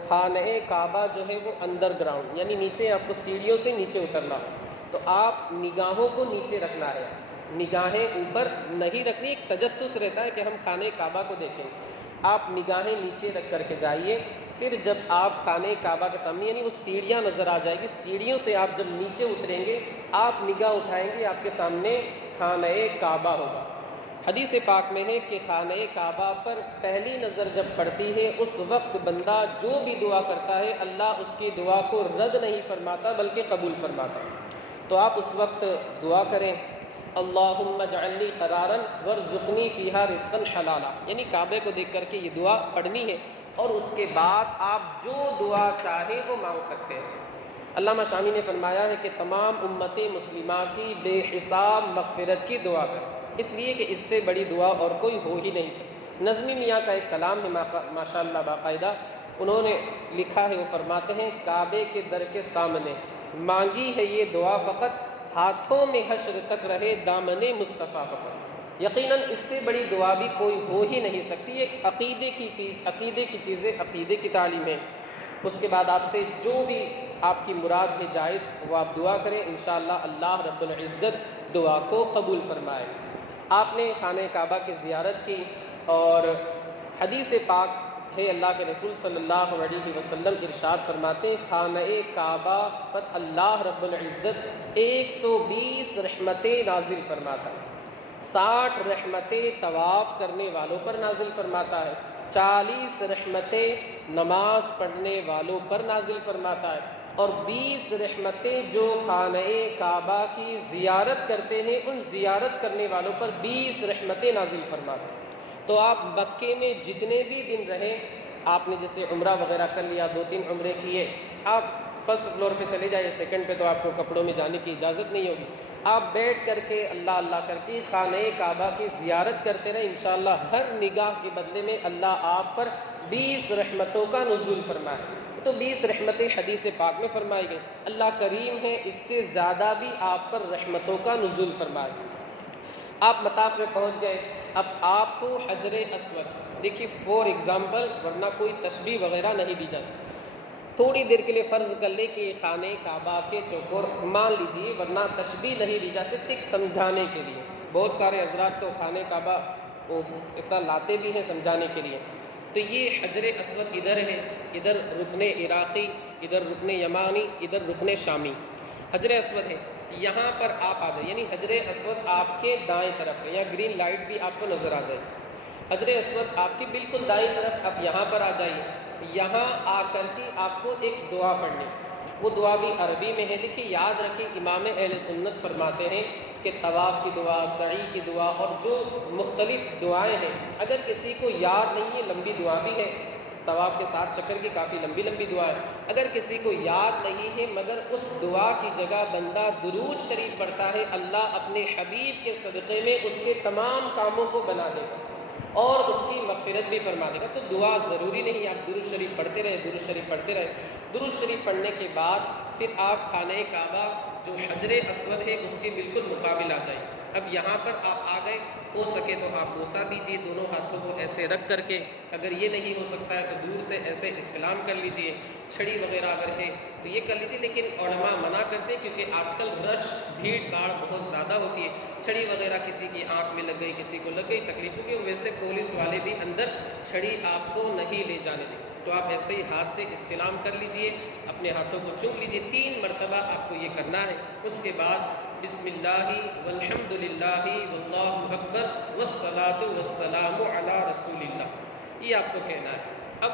خانہ کعبہ جو ہے وہ انڈر گراؤنڈ، یعنی نیچے آپ کو سیڑھیوں سے نیچے اترنا، تو آپ نگاہوں کو نیچے رکھنا ہے، نگاہیں اوپر نہیں رکھنی، ایک تجسس رہتا ہے کہ ہم خانہ کعبہ کو دیکھیں، آپ نگاہیں نیچے رکھ کر کے جائیے۔ پھر جب آپ خانہ کعبہ کے سامنے، یعنی وہ سیڑھیاں نظر آ جائے گی، سیڑھیوں سے آپ جب نیچے اتریں گے، آپ نگاہ اٹھائیں گے، آپ کے سامنے خانہ کعبہ ہوگا۔ حدیث پاک میں ہے کہ خانہ کعبہ پر پہلی نظر جب پڑتی ہے اس وقت بندہ جو بھی دعا کرتا ہے اللہ اس کی دعا کو رد نہیں فرماتا بلکہ قبول فرماتا ہے۔ تو آپ اس وقت دعا کریں اللہم اجعلنی قرارا وارزقنی فیہا رزقا حلالا، یعنی کعبے کو دیکھ کر کے یہ دعا پڑھنی ہے، اور اس کے بعد آپ جو دعا چاہیں وہ مانگ سکتے ہیں۔ علامہ شامی نے فرمایا ہے کہ تمام امت مسلمہ کی بے حساب مغفرت کی دعا کریں، اس لیے کہ اس سے بڑی دعا اور کوئی ہو ہی نہیں سکتی۔ نظمی میاں کا ایک کلام ہے ماشاءاللہ باقاعدہ، انہوں نے لکھا ہے، وہ فرماتے ہیں کعبے کے در کے سامنے مانگی ہے یہ دعا فقط، ہاتھوں میں حشر تک رہے دامن مصطفیٰ فقط، یقیناً اس سے بڑی دعا بھی کوئی ہو ہی نہیں سکتی۔ یہ عقیدے کی چیزیں، عقیدے کی تعلیم ہے۔ اس کے بعد آپ سے جو بھی آپ کی مراد ہے جائز وہ آپ دعا کریں، انشاءاللہ اللہ رب العزت دعا کو قبول فرمائے۔ آپ نے خانہ کعبہ کی زیارت کی اور حدیث پاک ہے اللہ کے رسول صلی اللہ علیہ وسلم ارشاد فرماتے ہیں خانہ کعبہ پر اللہ رب العزت 120 رحمتیں نازل فرماتا ہے، 60 رحمتیں طواف کرنے والوں پر نازل فرماتا ہے، 40 رحمتیں نماز پڑھنے والوں پر نازل فرماتا ہے، اور 20 رحمتیں جو خانہ کعبہ کی زیارت کرتے ہیں ان زیارت کرنے والوں پر 20 رحمتیں نازل فرماتا ہے۔ تو آپ مکے میں جتنے بھی دن رہیں، آپ نے جیسے عمرہ وغیرہ کر لیا، 2-3 عمرے کیے، آپ فرسٹ فلور پہ چلے جائیں، سیکنڈ پہ تو آپ کو کپڑوں میں جانے کی اجازت نہیں ہوگی، آپ بیٹھ کر کے اللہ اللہ کر کے خانہ کعبہ کی زیارت کرتے رہیں، انشاءاللہ ہر نگاہ کے بدلے میں اللہ آپ پر 20 رحمتوں کا نزول فرمائے۔ تو 20 رحمتیں حدیث پاک میں فرمائی گئی، اللہ کریم ہے اس سے زیادہ بھی آپ پر رحمتوں کا نزول فرمائے۔ آپ مطاف میں پہنچ گئے، اب آپ کو حجر اسود دیکھیے فور ایگزامپل، ورنہ کوئی تشبیہ وغیرہ نہیں دی جا سکتی، تھوڑی دیر کے لیے فرض کر لے کہ خانہ کعبہ کے چوکور مان لیجئے، ورنہ تشبیہ نہیں دی جا سکتی، سمجھانے کے لیے بہت سارے حضرات تو خانہ کعبہ وہ اس طرح لاتے بھی ہیں سمجھانے کے لیے۔ تو یہ حجر اسود ادھر ہے، ادھر رکن عراقی، ادھر رکن یمانی، ادھر رکن شامی، حجر اسود ہے، یہاں پر آپ آ جائیں، یعنی حجر اسود آپ کے دائیں طرف ہے، یا گرین لائٹ بھی آپ کو نظر آ جائے، حجر اسود آپ کی بالکل دائیں طرف، اب یہاں پر آ جائیے، یہاں آ کر کے آپ کو ایک دعا پڑھنی، وہ دعا بھی عربی میں ہے، دیکھیے یاد رکھیں امام اہل سنت فرماتے ہیں کہ طواف کی دعا، سعی کی دعا اور جو مختلف دعائیں ہیں، اگر کسی کو یاد نہیں ہے، لمبی دعا بھی ہے، طواف کے 7 چکر کی کافی لمبی لمبی دعا ہے، اگر کسی کو یاد نہیں ہے مگر اس دعا کی جگہ بندہ درود شریف پڑھتا ہے، اللہ اپنے حبیب کے صدقے میں اس کے تمام کاموں کو بنا دے گا اور اس کی مغفرت بھی فرما دے گا۔ تو دعا ضروری نہیں، آپ درود شریف پڑھتے رہے، درود شریف پڑھتے رہے، درود شریف پڑھنے کے بعد پھر آپ خانہ کعبہ جو حجر اسود ہے اس کے بالکل مقابل آ جائیں۔ اب یہاں پر آپ آ گئے، ہو سکے تو آپ بوسہ دیجئے دونوں ہاتھوں کو ایسے رکھ کر کے، اگر یہ نہیں ہو سکتا ہے تو دور سے ایسے استلام کر لیجئے، چھڑی وغیرہ اگر ہے تو یہ کر لیجئے، لیکن علماء منع کرتے ہیں کیونکہ آج کل رش بھیڑ بھاڑ بہت زیادہ ہوتی ہے، چھڑی وغیرہ کسی کی آنکھ میں لگ گئی، کسی کو لگ گئی، تکلیف ہوگی، اور ویسے پولیس والے بھی اندر چھڑی آپ کو نہیں لے جانے دیں، تو آپ ایسے ہی ہاتھ سے استلام کر لیجئے، اپنے ہاتھوں کو چوم لیجئے، 3 مرتبہ آپ کو یہ کرنا ہے۔ اس کے بعد بسم اللہ والحمد للہ واللہ اکبر والصلاۃ والسلام علی رسول اللہ، یہ آپ کو کہنا ہے۔ اب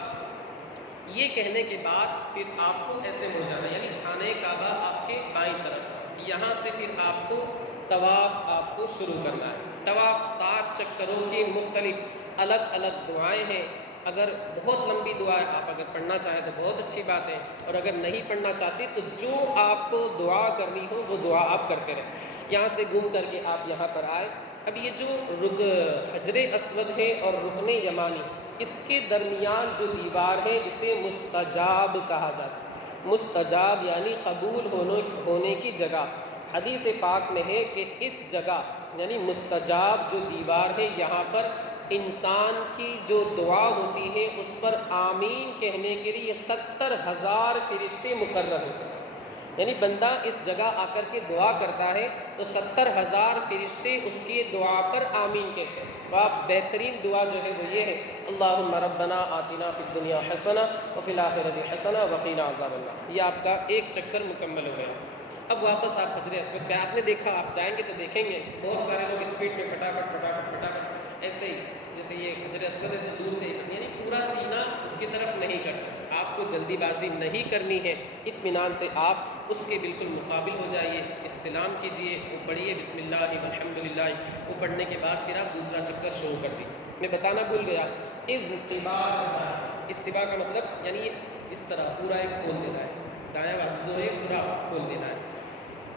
یہ کہنے کے بعد پھر آپ کو ایسے ہو جانا ہے، یعنی خانہ کعبہ آپ کے بائیں طرف، یہاں سے پھر آپ کو طواف آپ کو شروع کرنا ہے۔ طواف 7 چکروں کی مختلف الگ الگ دعائیں ہیں، اگر بہت لمبی دعا ہے آپ اگر پڑھنا چاہیں تو بہت اچھی بات ہے، اور اگر نہیں پڑھنا چاہتے تو جو آپ کو دعا کرنی ہو وہ دعا آپ کرتے رہیں۔ یہاں سے گھوم کر کے آپ یہاں پر آئے، اب یہ جو حجر اسود ہے اور رکن یمانی، اس کے درمیان جو دیوار ہے اسے مستجاب کہا جاتا ہے، مستجاب یعنی قبول ہونے کی جگہ۔ حدیث پاک میں ہے کہ اس جگہ یعنی مستجاب جو دیوار ہے یہاں پر انسان کی جو دعا ہوتی ہے اس پر آمین کہنے کے لیے 70,000 فرشتے مقرر ہوتے ہیں، یعنی بندہ اس جگہ آ کر کے دعا کرتا ہے تو 70,000 فرشتے اس کی دعا پر آمین کہتے ہیں۔ تو آپ بہترین دعا جو ہے وہ یہ ہے، اللہم ربنا آتنا فی الدنیا حسنہ وفی الآخرۃ حسنہ وقنا عذاب النار، یہ آپ کا ایک چکر مکمل ہو گیا۔ اب واپس آپ حجر اسود پہ، آپ نے دیکھا، آپ جائیں گے تو دیکھیں گے بہت سارے لوگ اسپیڈ میں فٹافٹ فٹافٹ فٹافٹ ایسے ہی، جیسے یہ حجر اسود ہے تو دور سے، یعنی پورا سینہ اس کی طرف نہیں کرتا، آپ کو جلدی بازی نہیں کرنی ہے، اطمینان سے آپ اس کے بالکل مقابل ہو جائیے، استلام کیجئے، وہ پڑھیے بسم اللہ والحمد للہ، وہ پڑھنے کے بعد پھر آپ دوسرا چکر شروع کر دیں۔ میں بتانا بھول گیا، استباع کا مطلب یعنی اس طرح پورا ایک کھول دینا ہے، دایاں بازو ہے پورا کھول دینا ہے،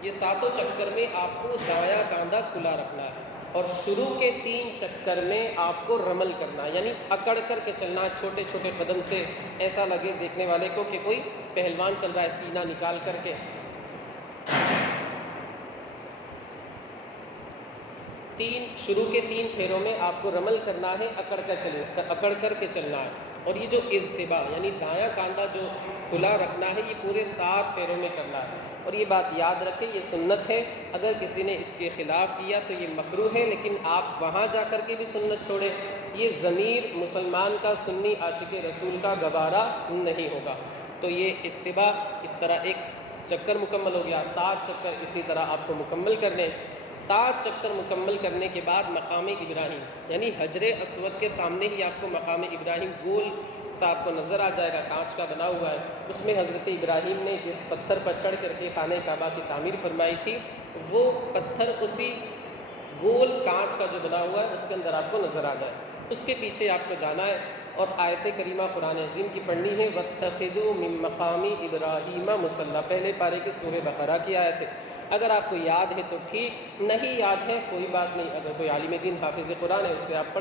یہ 7 چکر میں آپ کو دایاں کاندھا کھلا رکھنا ہے، اور شروع کے 3 چکر میں آپ کو رمل کرنا ہے، یعنی اکڑ کر کے چلنا ہے، چھوٹے چھوٹے قدم سے، ایسا لگے دیکھنے والے کو کہ کوئی پہلوان چل رہا ہے، سینہ نکال کر کے۔ شروع کے 3 پھیروں میں آپ کو رمل کرنا ہے، اکڑ کر کے چلنا ہے، اور یہ جو اجتباء یعنی دایاں کاندھا جو کھلا رکھنا ہے، یہ پورے 7 پھیروں میں کرنا ہے۔ اور یہ بات یاد رکھیں، یہ سنت ہے، اگر کسی نے اس کے خلاف کیا تو یہ مکروہ ہے، لیکن آپ وہاں جا کر کے بھی سنت چھوڑیں، یہ ضمیر مسلمان کا، سنی عاشق رسول کا گوارا نہیں ہوگا۔ تو یہ اجتباء اس طرح ایک چکر مکمل ہو گیا، 7 چکر اسی طرح آپ کو مکمل کرنے۔ 7 چکر مکمل کرنے کے بعد مقام ابراہیم یعنی حجر اسود کے سامنے ہی آپ کو مقام ابراہیم گول سا آپ کو نظر آ جائے گا، کانچ کا بنا ہوا ہے۔ اس میں حضرت ابراہیم نے جس پتھر پر چڑھ کر کے خانہ کعبہ کی تعمیر فرمائی تھی، وہ پتھر اسی گول کانچ کا جو بنا ہوا ہے اس کے اندر آپ کو نظر آ جائے۔ اس کے پیچھے آپ کو جانا ہے اور آیت کریمہ قرآن عظیم کی پڑھنی ہے، وَاتَّخِذُوا مِن مَّقَامِ إِبْرَاهِيمَ مُصَلًّى، پہلے پارے کی سورہ بقرہ کی آیت ہے۔ اگر آپ کو یاد ہے تو ٹھیک، نہیں یاد ہے کوئی بات نہیں، اگر کوئی عالم دین حافظ قرآن ہے اسے آپ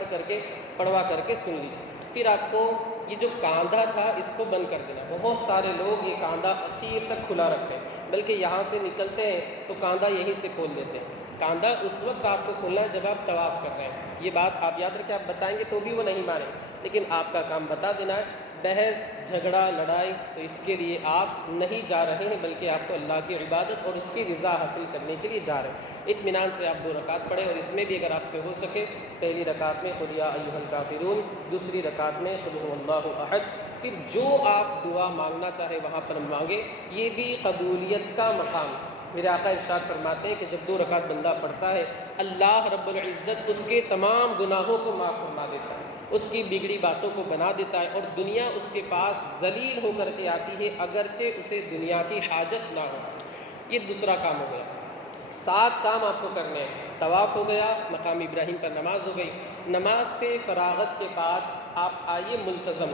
پڑھوا کر کے سن لیجیے۔ پھر آپ کو یہ جو کاندھا تھا اس کو بند کر دینا۔ بہت سارے لوگ یہ کاندھا اخیر تک کھلا رکھتے ہیں، بلکہ یہاں سے نکلتے ہیں تو کاندھا یہیں سے کھول دیتے ہیں۔ کاندھا اس وقت آپ کو کھولنا ہے جب آپ طواف کر رہے ہیں۔ یہ بات آپ یاد رکھیں، آپ بتائیں گے تو بھی وہ نہیں مانیں، لیکن آپ کا کام بتا دینا ہے۔ بحث جھگڑا لڑائی تو اس کے لیے آپ نہیں جا رہے ہیں، بلکہ آپ تو اللہ کی عبادت اور اس کی رضا حاصل کرنے کے لیے جا رہے ہیں۔ اطمینان سے آپ 2 رکعت پڑھیں، اور اس میں بھی اگر آپ سے ہو سکے پہلی رکعت میں قل یا ایھا الکافرون، دوسری رکعت میں قل ھو اللہ احد، پھر جو آپ دعا مانگنا چاہے وہاں پر مانگے۔ یہ بھی قبولیت کا مقام ہے۔ میرے آقا ارشاد فرماتے ہیں کہ جب 2 رکعت بندہ پڑھتا ہے، اللہ رب العزت اس کے تمام گناہوں کو معاف فرما دیتا ہے، اس کی بگڑی باتوں کو بنا دیتا ہے، اور دنیا اس کے پاس ذلیل ہو کر کے آتی ہے، اگرچہ اسے دنیا کی حاجت نہ ہو۔ یہ دوسرا کام ہو گیا۔ 7 کام آپ کو کرنے ہیں۔ طواف ہو گیا، مقام ابراہیم پر نماز ہو گئی۔ نماز سے فراغت کے بعد آپ آئیے ملتزم۔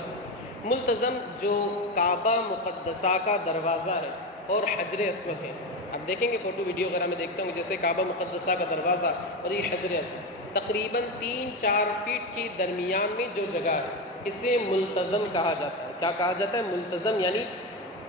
ملتزم جو کعبہ مقدسہ کا دروازہ ہے اور حجر اسود ہے، آپ دیکھیں گے فوٹو ویڈیو وغیرہ میں دیکھتا ہوں جیسے کعبہ مقدسہ کا دروازہ اور یہ حجر اسود، تقریباً 3-4 فٹ کی درمیان میں جو جگہ ہے اسے ملتزم کہا جاتا ہے۔ کیا کہا جاتا ہے؟ ملتزم، یعنی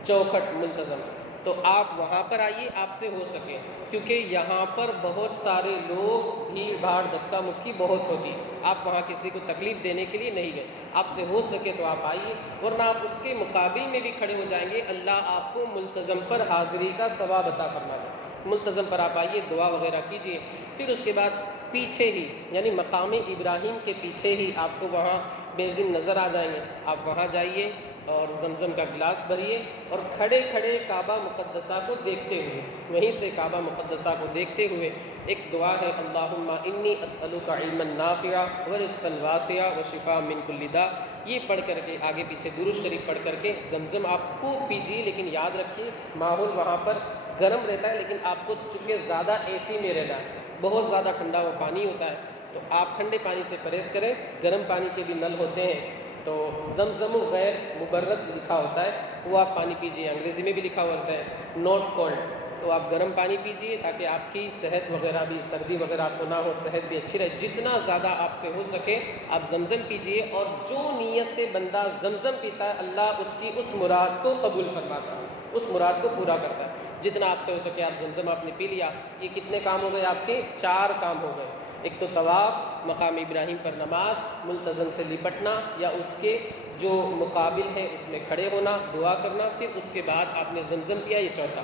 چوکھٹ ملتزم۔ تو آپ وہاں پر آئیے آپ سے ہو سکے، کیونکہ یہاں پر بہت سارے لوگ، بھیڑ بھاڑ، دھکا مکی بہت ہوتی ہے، آپ وہاں کسی کو تکلیف دینے کے لیے نہیں گئے۔ آپ سے ہو سکے تو آپ آئیے، ورنہ آپ اس کے مقابل میں بھی کھڑے ہو جائیں گے، اللہ آپ کو ملتزم پر حاضری کا ثواب عطا فرما دے۔ ملتزم پر آپ آئیے، دعا وغیرہ کیجیے، پھر اس کے بعد پیچھے ہی یعنی مقام ابراہیم کے پیچھے ہی آپ کو وہاں بیزن نظر آ جائیں گے، آپ وہاں جائیے اور زمزم کا گلاس بھریے، اور کھڑے کھڑے کعبہ مقدسہ کو دیکھتے ہوئے، وہیں سے کعبہ مقدسہ کو دیکھتے ہوئے ایک دعا ہے، اللہم انی اسألک علما نافعا ورزقا واسعا وشفاء من کل داء، یہ پڑھ کر کے آگے پیچھے درود شریف پڑھ کر کے زمزم آپ خوب پیجیے، لیکن یاد رکھیے ماحول وہاں پر گرم رہتا ہے، لیکن آپ کو چونکہ زیادہ اے سی میں رہنا ہے، بہت زیادہ ٹھنڈا وہ پانی ہوتا ہے، تو آپ ٹھنڈے پانی سے پرہیز کریں، گرم پانی کے بھی نل ہوتے ہیں، تو زمزم غیر مبرد لکھا ہوتا ہے، وہ آپ پانی پیجیے، انگریزی میں بھی لکھا ہوا ہوتا ہے نوٹ کولڈ، تو آپ گرم پانی پیجیے تاکہ آپ کی صحت وغیرہ بھی، سردی وغیرہ آپ کو نہ ہو، صحت بھی اچھی رہے۔ جتنا زیادہ آپ سے ہو سکے آپ زمزم پیجیے، اور جو نیت سے بندہ زمزم پیتا ہے اللہ اس کی اس مراد کو قبول فرماتا ہے، اس مراد کو پورا کرتا ہے۔ جتنا آپ سے ہو سکے آپ زمزم آپ نے پی لیا۔ یہ کتنے کام ہو گئے آپ کے؟ 4 کام ہو گئے۔ ایک تو طواف، مقام ابراہیم پر نماز، ملتزم سے لپٹنا یا اس کے جو مقابل ہے اس میں کھڑے ہونا، دعا کرنا، پھر اس کے بعد آپ نے زمزم پیا، یہ چوتھا۔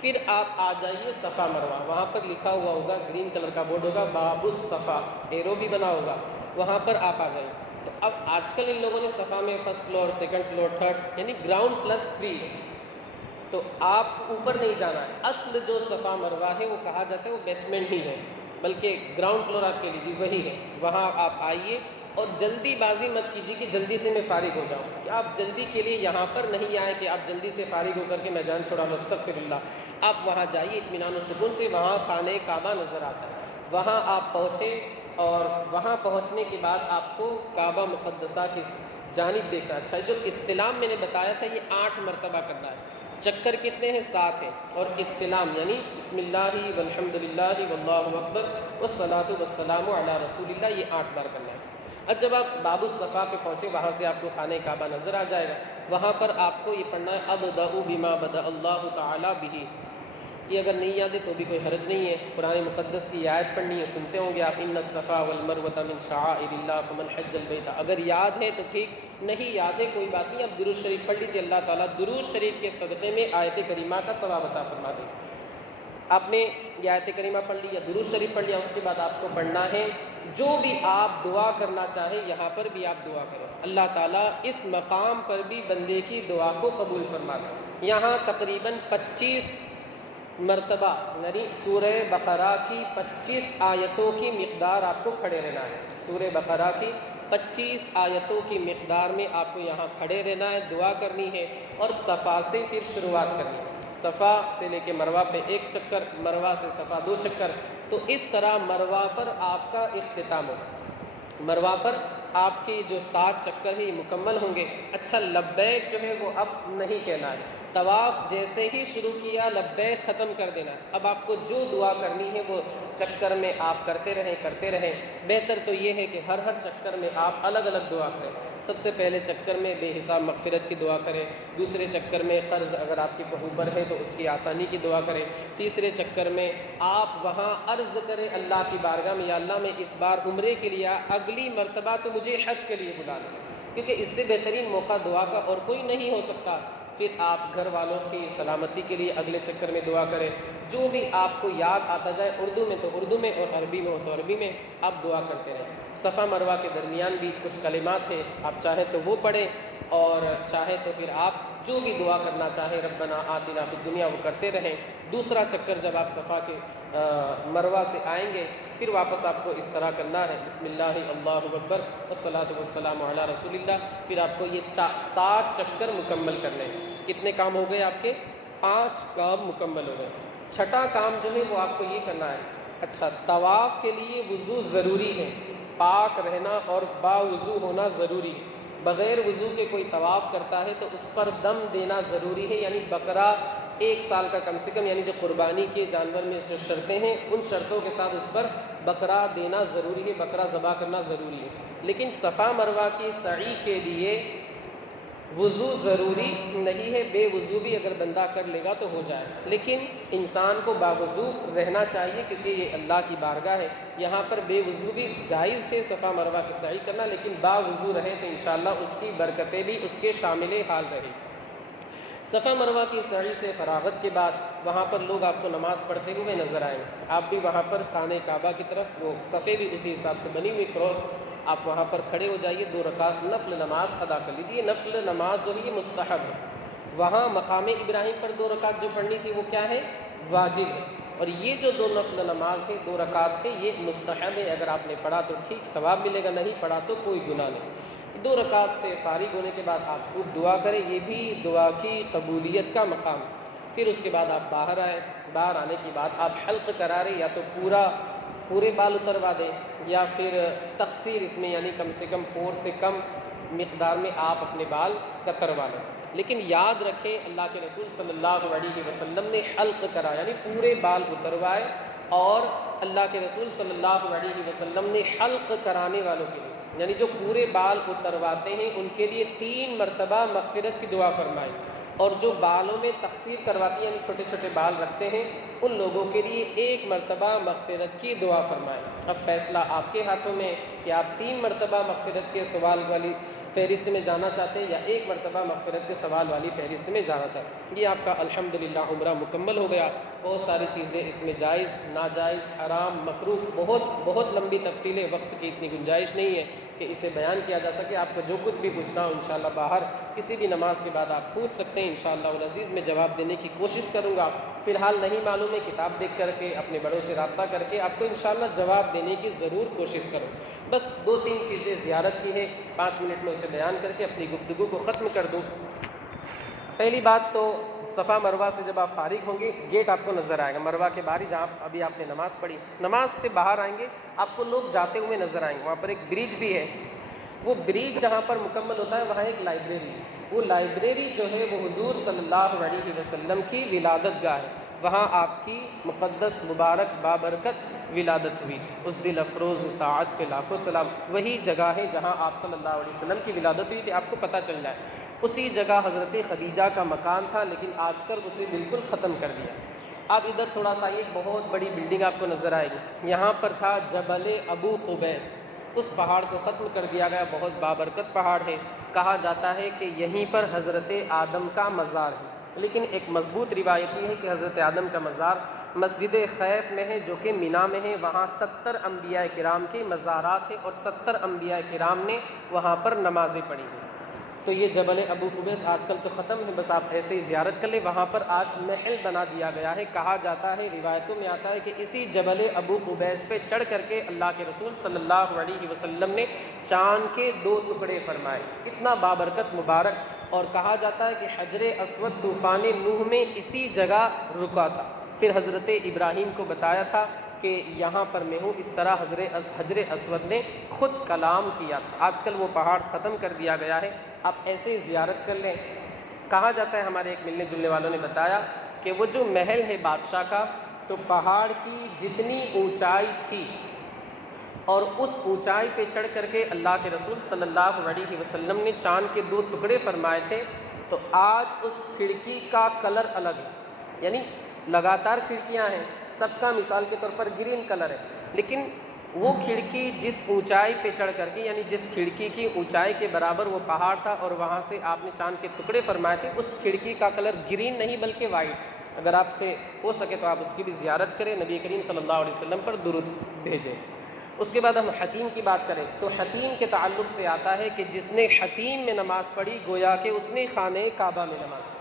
پھر آپ آ جائیے صفا مروہ، وہاں پر لکھا ہوا ہوگا، گرین کلر کا بورڈ ہوگا، باب الصفا، ایرو بھی بنا ہوگا، وہاں پر آپ آ جائیے۔ تو اب آج کل ان لوگوں نے صفا میں 1st floor, 2nd floor, 3rd یعنی گراؤنڈ +3 ہے، تو آپ اوپر نہیں جانا ہے۔ اصل جو صفا مروہ ہے وہ کہا جاتا ہے وہ بیسمنٹ ہی ہے، بلکہ گراؤنڈ فلور آپ کے لیجیے وہی ہے، وہاں آپ آئیے، اور جلدی بازی مت کیجیے کہ جلدی سے میں فارغ ہو جاؤں، کہ آپ جلدی کے لیے یہاں پر نہیں آئے کہ آپ جلدی سے فارغ ہو کر کے میں جان چھوڑا لوں، استغفر اللہ۔ آپ وہاں جائیے اطمینان و سکون سے، وہاں خانہ کعبہ نظر آتا ہے، وہاں آپ پہنچے، اور وہاں پہنچنے کے بعد آپ کو کعبہ مقدسہ کی جانب دیکھنا۔ اچھا، جو استلام میں نے بتایا تھا یہ 8 مرتبہ کرنا ہے، چکر کتنے ہیں؟ 7 ہیں، اور استلام یعنی بسم اللہ والحمد للہ واللہ اکبر والصلاۃ والسلام علی رسول اللہ، یہ 8 بار کرنا ہے۔ اب جب آپ باب الصفا پہ پہنچے، وہاں سے آپ کو خانہ کعبہ نظر آ جائے گا، وہاں پر آپ کو یہ پڑھنا ہے ابدأ بما بدأ اللہ تعالی بہ، یہ اگر نہیں یاد ہے تو بھی کوئی حرج نہیں ہے، قرآن مقدس کی آیت پڑھنی ہے، سنتے ہوں گے آپ، ان الصفا والمروۃ من شعائر اللہ فمن حج البیت، اگر یاد ہے تو ٹھیک، نہیں یاد ہے کوئی بات نہیں، آپ درود شریف پڑھ لیجیے، اللہ تعالیٰ درود شریف کے صدقے میں آیت کریمہ کا ثواب عطا فرما دے۔ آپ نے یہ آیت کریمہ پڑھ لی یا درود شریف پڑھ لیا، اس کے بعد آپ کو پڑھنا ہے جو بھی آپ دعا کرنا چاہیں، یہاں پر بھی آپ دعا کریں، اللہ تعالیٰ اس مقام پر بھی بندے کی دعا کو قبول فرما دے۔ یہاں تقریباً 25 مرتبہ یعنی سورہ بقرہ کی 25 آیتوں کی مقدار آپ کو کھڑے رہنا ہے، سورہ بقرہ کی 25 آیتوں کی مقدار میں آپ کو یہاں کھڑے رہنا ہے، دعا کرنی ہے، اور صفا سے پھر شروعات کرنی ہے، صفا سے لے کے مروہ پہ 1 چکر، مروہ سے صفا 2 چکر، تو اس طرح مروہ پر آپ کا اختتام ہو، مروہ پر آپ کے جو 7 چکر ہیں یہ مکمل ہوں گے۔ اچھا لبیک جو ہے وہ اب نہیں کہنا ہے، طواف جیسے ہی شروع کیا لبیک ختم کر دینا ہے، اب آپ کو جو دعا کرنی ہے وہ چکر میں آپ کرتے رہیں۔ بہتر تو یہ ہے کہ ہر چکر میں آپ الگ الگ دعا کریں، سب سے پہلے چکر میں بے حساب مغفرت کی دعا کریں، دوسرے چکر میں قرض اگر آپ کے اوپر ہے تو اس کی آسانی کی دعا کریں، تیسرے چکر میں آپ وہاں عرض کریں اللہ کی بارگاہ میں، یا اللہ میں اس بار عمرے کے لیے، اگلی مرتبہ تو مجھے حج کے لیے بلا لیں، کیونکہ اس سے بہترین موقع دعا کا اور کوئی نہیں ہو سکتا۔ پھر آپ گھر والوں کی سلامتی کے لیے اگلے چکر میں دعا کریں، جو بھی آپ کو یاد آتا جائے، اردو میں تو اردو میں اور عربی میں ہو تو عربی میں آپ دعا کرتے رہیں۔ صفا مروہ کے درمیان بھی کچھ کلمات ہیں، آپ چاہیں تو وہ پڑھیں، اور چاہے تو پھر آپ جو بھی دعا کرنا چاہیں ربنا آتنا فی الدنیا وہ کرتے رہیں۔ دوسرا چکر جب آپ صفا کے مروہ سے آئیں گے پھر واپس آپ کو اس طرح کرنا ہے، بسم اللہ اللہ اکبر والصلاۃ والسلام علی رسول اللہ، پھر آپ کو یہ 7 چکر مکمل کرنے ہیں۔ کتنے کام ہو گئے آپ کے؟ 5 کام مکمل ہو گئے۔ چھٹا کام جو ہے وہ آپ کو یہ کرنا ہے، اچھا طواف کے لیے وضو ضروری ہے، پاک رہنا اور باوضو ہونا ضروری ہے، بغیر وضو کے کوئی طواف کرتا ہے تو اس پر دم دینا ضروری ہے، یعنی بکرا 1 سال کا کم سے کم، یعنی جو قربانی کے جانور میں جو شرطیں ہیں ان شرطوں کے ساتھ اس پر بکرا دینا ضروری ہے، بکرا ذبح کرنا ضروری ہے۔ لیکن صفا مروہ کی سعی کے لیے وضو ضروری نہیں ہے، بے وضو بھی اگر بندہ کر لے گا تو ہو جائے، لیکن انسان کو باوضو رہنا چاہیے کیونکہ یہ اللہ کی بارگاہ ہے، یہاں پر بے وضو بھی جائز ہے صفا مروہ کی سعی کرنا، لیکن باوضو رہے تو انشاءاللہ اس کی برکتیں بھی اس کے شامل حال رہے۔ صفا مروہ کی سعی سے فراغت کے بعد وہاں پر لوگ آپ کو نماز پڑھتے ہوئے نظر آئیں، آپ بھی وہاں پر خانہ کعبہ کی طرف، وہ صفے بھی اسی حساب سے بنی ہوئی کراس، آپ وہاں پر کھڑے ہو جائیے، 2 رکعت نفل نماز ادا کر لیجیے۔ نفل نماز جو ہے یہ مستحب ہے، وہاں مقام ابراہیم پر 2 رکعت جو پڑھنی تھی وہ کیا ہے؟ واجب ہے، اور یہ جو 2 نفل نماز ہے 2 رکعت ہے یہ مستحب ہے، اگر آپ نے پڑھا تو ٹھیک ثواب ملے گا، نہیں پڑھا تو کوئی گناہ نہیں۔ 2 رکعت سے فارغ ہونے کے بعد آپ خوب دعا کریں، یہ بھی دعا کی قبولیت کا مقام۔ پھر اس کے بعد آپ باہر آئیں، باہر آنے کے بعد آپ حلق کرارے یا تو پورے بال اتروا دیں، یا پھر تقصیر اس میں یعنی کم سے کم پور سے کم مقدار میں آپ اپنے بال کتروا لیں، لیکن یاد رکھیں اللہ کے رسول صلی اللہ علیہ وسلم نے حلق کرا یعنی پورے بال اتروائے، اور اللہ کے رسول صلی اللہ علیہ وسلم نے حلق کرانے والوں کے لیے یعنی جو پورے بال اترواتے ہیں ان کے لیے 3 مرتبہ مغفرت کی دعا فرمائی، اور جو بالوں میں تقصیر کرواتے ہیں یعنی چھوٹے چھوٹے بال رکھتے ہیں ان لوگوں کے لیے 1 مرتبہ مغفرت کی دعا فرمائیں۔ اب فیصلہ آپ کے ہاتھوں میں کہ آپ 3 مرتبہ مغفرت کے سوال والی فہرست میں جانا چاہتے ہیں یا 1 مرتبہ مغفرت کے سوال والی فہرست میں جانا چاہتے ہیں۔ یہ آپ کا الحمدللہ عمرہ مکمل ہو گیا۔ بہت ساری چیزیں اس میں جائز، ناجائز، حرام، مکروہ، بہت لمبی تفصیلیں، وقت کی اتنی گنجائش نہیں ہے کہ اسے بیان کیا جا سکے۔ آپ کو جو کچھ بھی پوچھنا ہو انشاءاللہ باہر کسی بھی نماز کے بعد آپ پوچھ سکتے ہیں، انشاءاللہ العزیز میں جواب دینے کی کوشش کروں گا۔ فی الحال نہیں معلوم ہے، کتاب دیکھ کر کے اپنے بڑوں سے رابطہ کر کے آپ کو انشاءاللہ جواب دینے کی ضرور کوشش کروں۔ بس 2-3 چیزیں زیارت کی ہے، 5 منٹ میں اسے بیان کر کے اپنی گفتگو کو ختم کر دوں۔ پہلی بات تو صفا مروہ سے جب آپ فارغ ہوں گے گیٹ آپ کو نظر آئے گا، مروہ کے باہر جہاں ابھی آپ نے نماز پڑھی، نماز سے باہر آئیں گے آپ کو لوگ جاتے ہوئے نظر آئیں گے، وہاں پر ایک برج بھی ہے، وہ برج جہاں پر مکمل ہوتا ہے وہاں ایک لائبریری ہے، وہ لائبریری جو ہے وہ حضور صلی اللہ علیہ وسلم کی ولادت گاہ ہے، وہاں آپ کی مقدس مبارک بابرکت ولادت ہوئی، اس دل افروز ساعت پہ لاکھوں سلام، وہی جگہ ہے جہاں آپ صلی اللہ علیہ وسلم کی ولادت ہوئی تھی، آپ کو پتہ چل جائے۔ اسی جگہ حضرت خدیجہ کا مکان تھا، لیکن آج کل اسے بالکل ختم کر دیا۔ اب ادھر تھوڑا سا ایک بہت بڑی بلڈنگ آپ کو نظر آئے گی، یہاں پر تھا جبل ابو قبیس، اس پہاڑ کو ختم کر دیا گیا، بہت بابرکت پہاڑ ہے، کہا جاتا ہے کہ یہیں پر حضرت آدم کا مزار ہے، لیکن ایک مضبوط روایت یہ ہے کہ حضرت آدم کا مزار مسجد خیف میں ہے جو کہ مینا میں ہے، وہاں 70 انبیاء کرام کے مزارات ہیں اور 70 انبیاء کرام نے وہاں پر نمازیں پڑھی ہیں۔ تو یہ جبل ابو قبیس آج کل تو ختم ہے، بس آپ ایسے ہی زیارت کر لیں، وہاں پر آج محل بنا دیا گیا ہے، کہا جاتا ہے، روایتوں میں آتا ہے کہ اسی جبل ابو قبیس پہ چڑھ کر کے اللہ کے رسول صلی اللہ علیہ وسلم نے چاند کے 2 ٹکڑے فرمائے، اتنا بابرکت مبارک، اور کہا جاتا ہے کہ حجر اسود طوفان نوح میں اسی جگہ رکا تھا، پھر حضرت ابراہیم کو بتایا تھا کہ یہاں پر میں ہوں، اس طرح حجر اسود نے خود کلام کیا تھا۔ آج کل وہ پہاڑ ختم کر دیا گیا ہے، آپ ایسے ہی زیارت کر لیں۔ کہا جاتا ہے، ہمارے ایک ملنے جلنے والوں نے بتایا کہ وہ جو محل ہے بادشاہ کا، تو پہاڑ کی جتنی اونچائی تھی اور اس اونچائی پہ چڑھ کر کے اللہ کے رسول صلی اللہ علیہ وسلم نے چاند کے 2 ٹکڑے فرمائے تھے، تو آج اس کھڑکی کا کلر الگ ہے، یعنی لگاتار کھڑکیاں ہیں، سب کا مثال کے طور پر گرین کلر ہے، لیکن وہ کھڑکی جس اونچائی پہ چڑھ کر کے، یعنی جس کھڑکی کی اونچائی کے برابر وہ پہاڑ تھا اور وہاں سے آپ نے چاند کے ٹکڑے فرمائے تھے، اس کھڑکی کا کلر گرین نہیں بلکہ وائٹ۔ اگر آپ سے ہو سکے تو آپ اس کی بھی زیارت کریں، نبی کریم صلی اللہ علیہ وسلم پر درود بھیجیں۔ اس کے بعد ہم حتیم کی بات کریں تو حتیم کے تعلق سے آتا ہے کہ جس نے حتیم میں نماز پڑھی گویا کہ اس نے خانہ کعبہ میں نماز پڑھی۔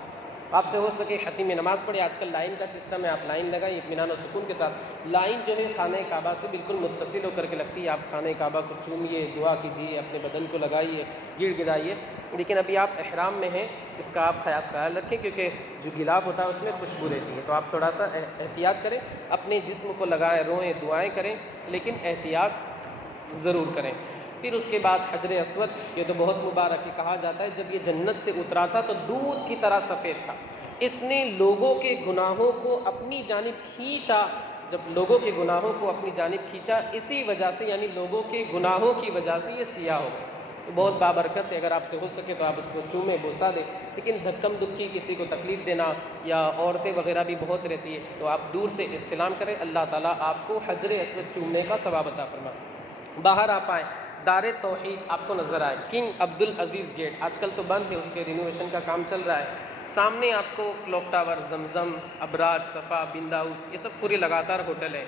آپ سے ہو سکے حتیم میں نماز پڑھے، آج کل لائن کا سسٹم ہے، آپ لائن لگائیں اطمینان و سکون کے ساتھ، لائن جو ہے خانہ کعبہ سے بالکل متصل ہو کر کے لگتی ہے، آپ خانہ کعبہ کو چومیے، دعا کیجیے، اپنے بدن کو لگائیے، گڑ گڑائیے، لیکن ابھی آپ احرام میں ہیں، اس کا آپ خیال رکھیں کیونکہ جو غلاف ہوتا ہے اس میں خوشبو رہتی ہے، تو آپ تھوڑا سا احتیاط کریں، اپنے جسم کو لگائیں، روئیں، دعائیں کریں، لیکن احتیاط ضرور کریں۔ پھر اس کے بعد حجر اسود، یہ تو بہت مبارک ہے، کہا جاتا ہے جب یہ جنت سے اترا تھا تو دودھ کی طرح سفید تھا، اس نے لوگوں کے گناہوں کو اپنی جانب کھینچا، جب لوگوں کے گناہوں کو اپنی جانب کھینچا اسی وجہ سے، یعنی لوگوں کے گناہوں کی وجہ سے یہ سیاہ ہو گئے، تو بہت بابرکت ہے، اگر آپ سے ہو سکے تو آپ اس کو چومیں، بوسا دیں، لیکن دھکم دکھی کسی کو تکلیف دینا یا عورتیں وغیرہ بھی بہت رہتی ہے تو آپ دور سے استلام کریں، اللہ تعالیٰ آپ کو حجر اسود چومنے کا ثواب عطا فرمائے۔ باہر آپ آئیں، دار توحید آپ کو نظر آئے، کنگ عبدالعزیز گیٹ آج کل تو بند ہے، اس کے رینوویشن کا کام چل رہا ہے، سامنے آپ کو کلوک ٹاور، زمزم، ابراج، صفا، بن داؤد، یہ سب پورے لگاتار ہوٹل ہیں،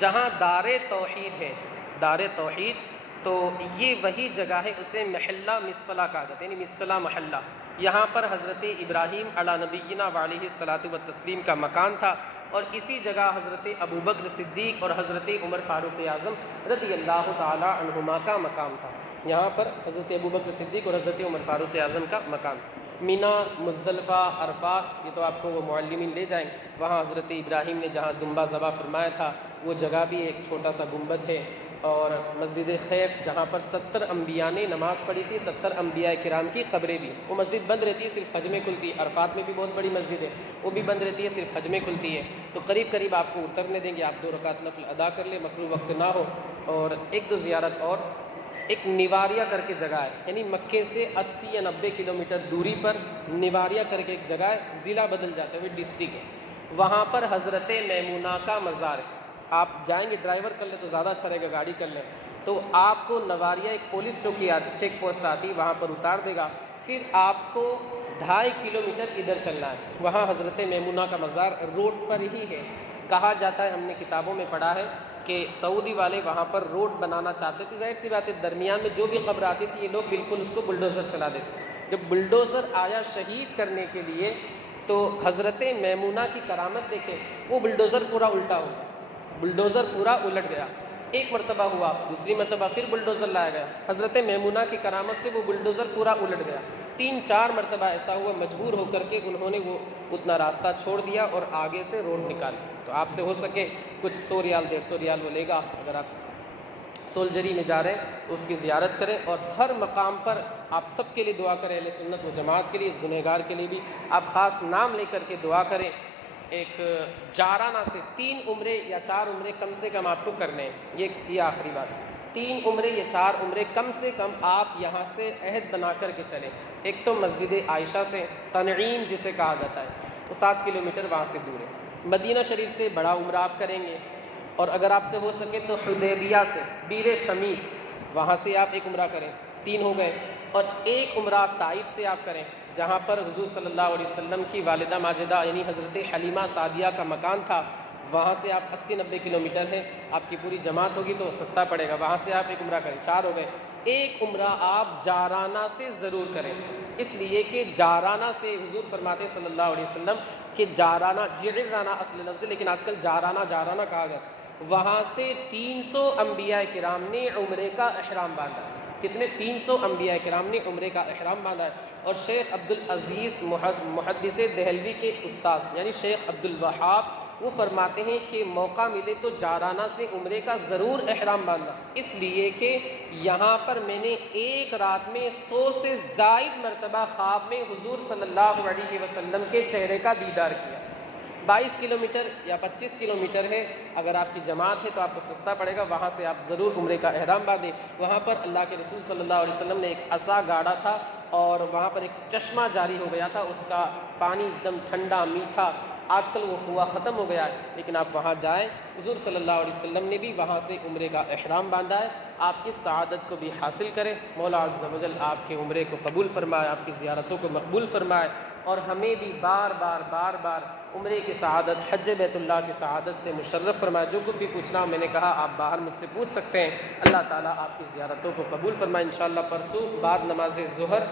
جہاں دار توحید ہے، دار توحید، تو یہ وہی جگہ ہے، اسے محلہ مسفلہ کہا جاتا ہے، یعنی مسفلہ محلہ، یہاں پر حضرت ابراہیم علی نبینا وعلیہ الصلاۃ والتسلیم کا مکان تھا، اور اسی جگہ حضرت ابوبکر صدیق اور حضرت عمر فاروق اعظم رضی اللہ تعالی عنہما کا مقام تھا، یہاں پر حضرت ابوبکر صدیق اور حضرت عمر فاروق اعظم کا مقام۔ مینا، مزدلفہ، عرفات، یہ تو آپ کو وہ معلمین لے جائیں، وہاں حضرت ابراہیم نے جہاں دمبا ذبح فرمایا تھا وہ جگہ بھی ایک چھوٹا سا گنبد ہے، اور مسجد خیف جہاں پر 70 انبیاء نے نماز پڑھی تھی، 70 انبیاء کرام کی قبریں بھی، وہ مسجد بند رہتی ہے، صرف حج میں کھلتی ہے، عرفات میں بھی بہت بڑی مسجد ہے، وہ بھی بند رہتی ہے، صرف حج میں کھلتی ہے، تو قریب قریب آپ کو اترنے دیں گے، آپ 2 رکعت نفل ادا کر لیں، مکروہ وقت نہ ہو۔ اور 1-2 زیارت اور، ایک نواریہ کر کے جگہ ہے، یعنی مکے سے 80 یا 90 کلومیٹر دوری پر نواریہ کر کے ایک جگہ ہے، ضلع بدل جاتا ہے، وہ ڈسٹرکٹ ہے، وہاں پر حضرت میمونہ کا مزار ہے، آپ جائیں گے، ڈرائیور کر لیں تو زیادہ اچھا رہے گا، گاڑی کر لیں تو آپ کو نواریہ ایک پولیس چوکی آتی، چیک پوسٹ آتی، وہاں پر اتار دے گا، پھر آپ کو 2.5 کلومیٹر ادھر چلنا ہے، وہاں حضرت میمونہ کا مزار روڈ پر ہی ہے، کہا جاتا ہے، ہم نے کتابوں میں پڑھا ہے کہ سعودی والے وہاں پر روڈ بنانا چاہتے تھے، ظاہر سی بات ہے درمیان میں جو بھی قبر آتی تھی یہ لوگ بالکل اس کو بلڈوزر چلا دیتے، جب بلڈوزر آیا شہید کرنے کے لیے تو حضرت میمونہ کی کرامت دیکھیں، وہ بلڈوزر پورا الٹا ہو گیا، بلڈوزر پورا الٹ گیا، ایک مرتبہ ہوا، دوسری مرتبہ پھر بلڈوزر لایا گیا، حضرت میمونہ کی کرامت سے وہ بلڈوزر پورا الٹ گیا، 3-4 مرتبہ ایسا ہوا، مجبور ہو کر کے انہوں نے وہ اتنا راستہ چھوڑ دیا اور آگے سے روڈ نکالی، تو آپ سے ہو سکے کچھ 100 ریال 150 ریال وہ لے گا، اگر آپ سولجری میں جا رہے ہیں تو اس کی زیارت کریں، اور ہر مقام پر آپ سب کے لیے دعا کریں، اہل سنت و جماعت کے لیے، اس گنہگار کے لیے بھی آپ خاص نام لے کر کے دعا کریں، ایک جارانہ سے 3 عمرے یا 4 عمرے کم سے کم آپ کو کرنے ہیں، یہ آخری بات، 3 عمرے یا 4 عمرے کم سے کم آپ یہاں سے عہد بنا کر کے چلیں، ایک تو مسجد عائشہ سے، تنعیم جسے کہا جاتا ہے، وہ 7 کلومیٹر وہاں سے دور ہے، مدینہ شریف سے بڑا عمرہ آپ کریں گے، اور اگر آپ سے ہو سکے تو حدیبیہ سے بیر شمیس وہاں سے آپ ایک عمرہ کریں، 3 ہو گئے، اور ایک عمرہ طائف سے آپ کریں جہاں پر حضور صلی اللہ علیہ وسلم کی والدہ ماجدہ یعنی حضرت حلیمہ سعدیہ کا مکان تھا، وہاں سے آپ 80-90 کلومیٹر ہے، آپ کی پوری جماعت ہوگی تو سستا پڑے گا، وہاں سے آپ ایک عمرہ کریں، 4 ہو گئے۔ ایک عمرہ آپ جارانہ سے ضرور کریں، اس لیے کہ جارانہ سے حضور فرماتے صلی اللہ علیہ وسلم کہ جارانہ، جعرانہ اصل لفظ ہے لیکن آج کل جارانہ کہا جاتا ہے، وہاں سے 300 انبیاء کرام نے عمرے کا احرام باندھا ہے۔ کتنے؟ 300 انبیاء کرام نے عمرے کا احرام باندھا ہے۔ اور شیخ عبدالعزیز محدث دہلوی کے استاد یعنی شیخ عبدالوہاب وہ فرماتے ہیں کہ موقع ملے تو جارانہ سے عمرے کا ضرور احرام باندھنا، اس لیے کہ یہاں پر میں نے ایک رات میں 100 سے زائد مرتبہ خواب میں حضور صلی اللہ علیہ وسلم کے چہرے کا دیدار کیا۔ 22 کلومیٹر یا 25 کلومیٹر ہے، اگر آپ کی جماعت ہے تو آپ کو سستا پڑے گا، وہاں سے آپ ضرور عمرے کا احرام باندھیں۔ وہاں پر اللہ کے رسول صلی اللہ علیہ وسلم نے ایک عصا گاڑا تھا اور وہاں پر ایک چشمہ جاری ہو گیا تھا، اس کا پانی ایک دم ٹھنڈا میٹھا، آج کل وہ کنواں ختم ہو گیا ہے لیکن آپ وہاں جائیں، حضور صلی اللہ علیہ وسلم نے بھی وہاں سے عمرے کا احرام باندھا ہے۔ آپ کی سعادت کو بھی حاصل کریں، مولا عز و جل آپ کے عمرے کو قبول فرمائے، آپ کی زیارتوں کو مقبول فرمائے، اور ہمیں بھی بار بار عمرے کی سعادت، حج بیت اللہ کی سعادت سے مشرف فرمائے۔ جو کچھ بھی پوچھنا ہو میں نے کہا آپ باہر مجھ سے پوچھ سکتے ہیں۔ اللہ تعالیٰ آپ کی زیارتوں کو قبول فرمائے۔ انشاءاللہ پرسوں بعد نماز ظہر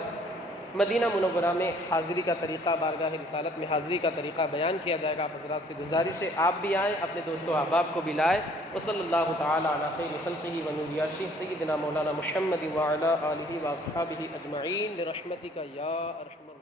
مدینہ منورہ میں حاضری کا طریقہ، بارگاہ رسالت میں حاضری کا طریقہ بیان کیا جائے گا۔ آپ حضرات سے گزارش ہے آپ بھی آئیں، اپنے دوستوں احباب کو بھی لائیں۔ وصلی اللہ تعالیٰ علی خیر خلقہ ونور عرشہ سیدنا مولانا محمد وعلی آلہ واصحابہ اجمعین برحمتک یا ارحم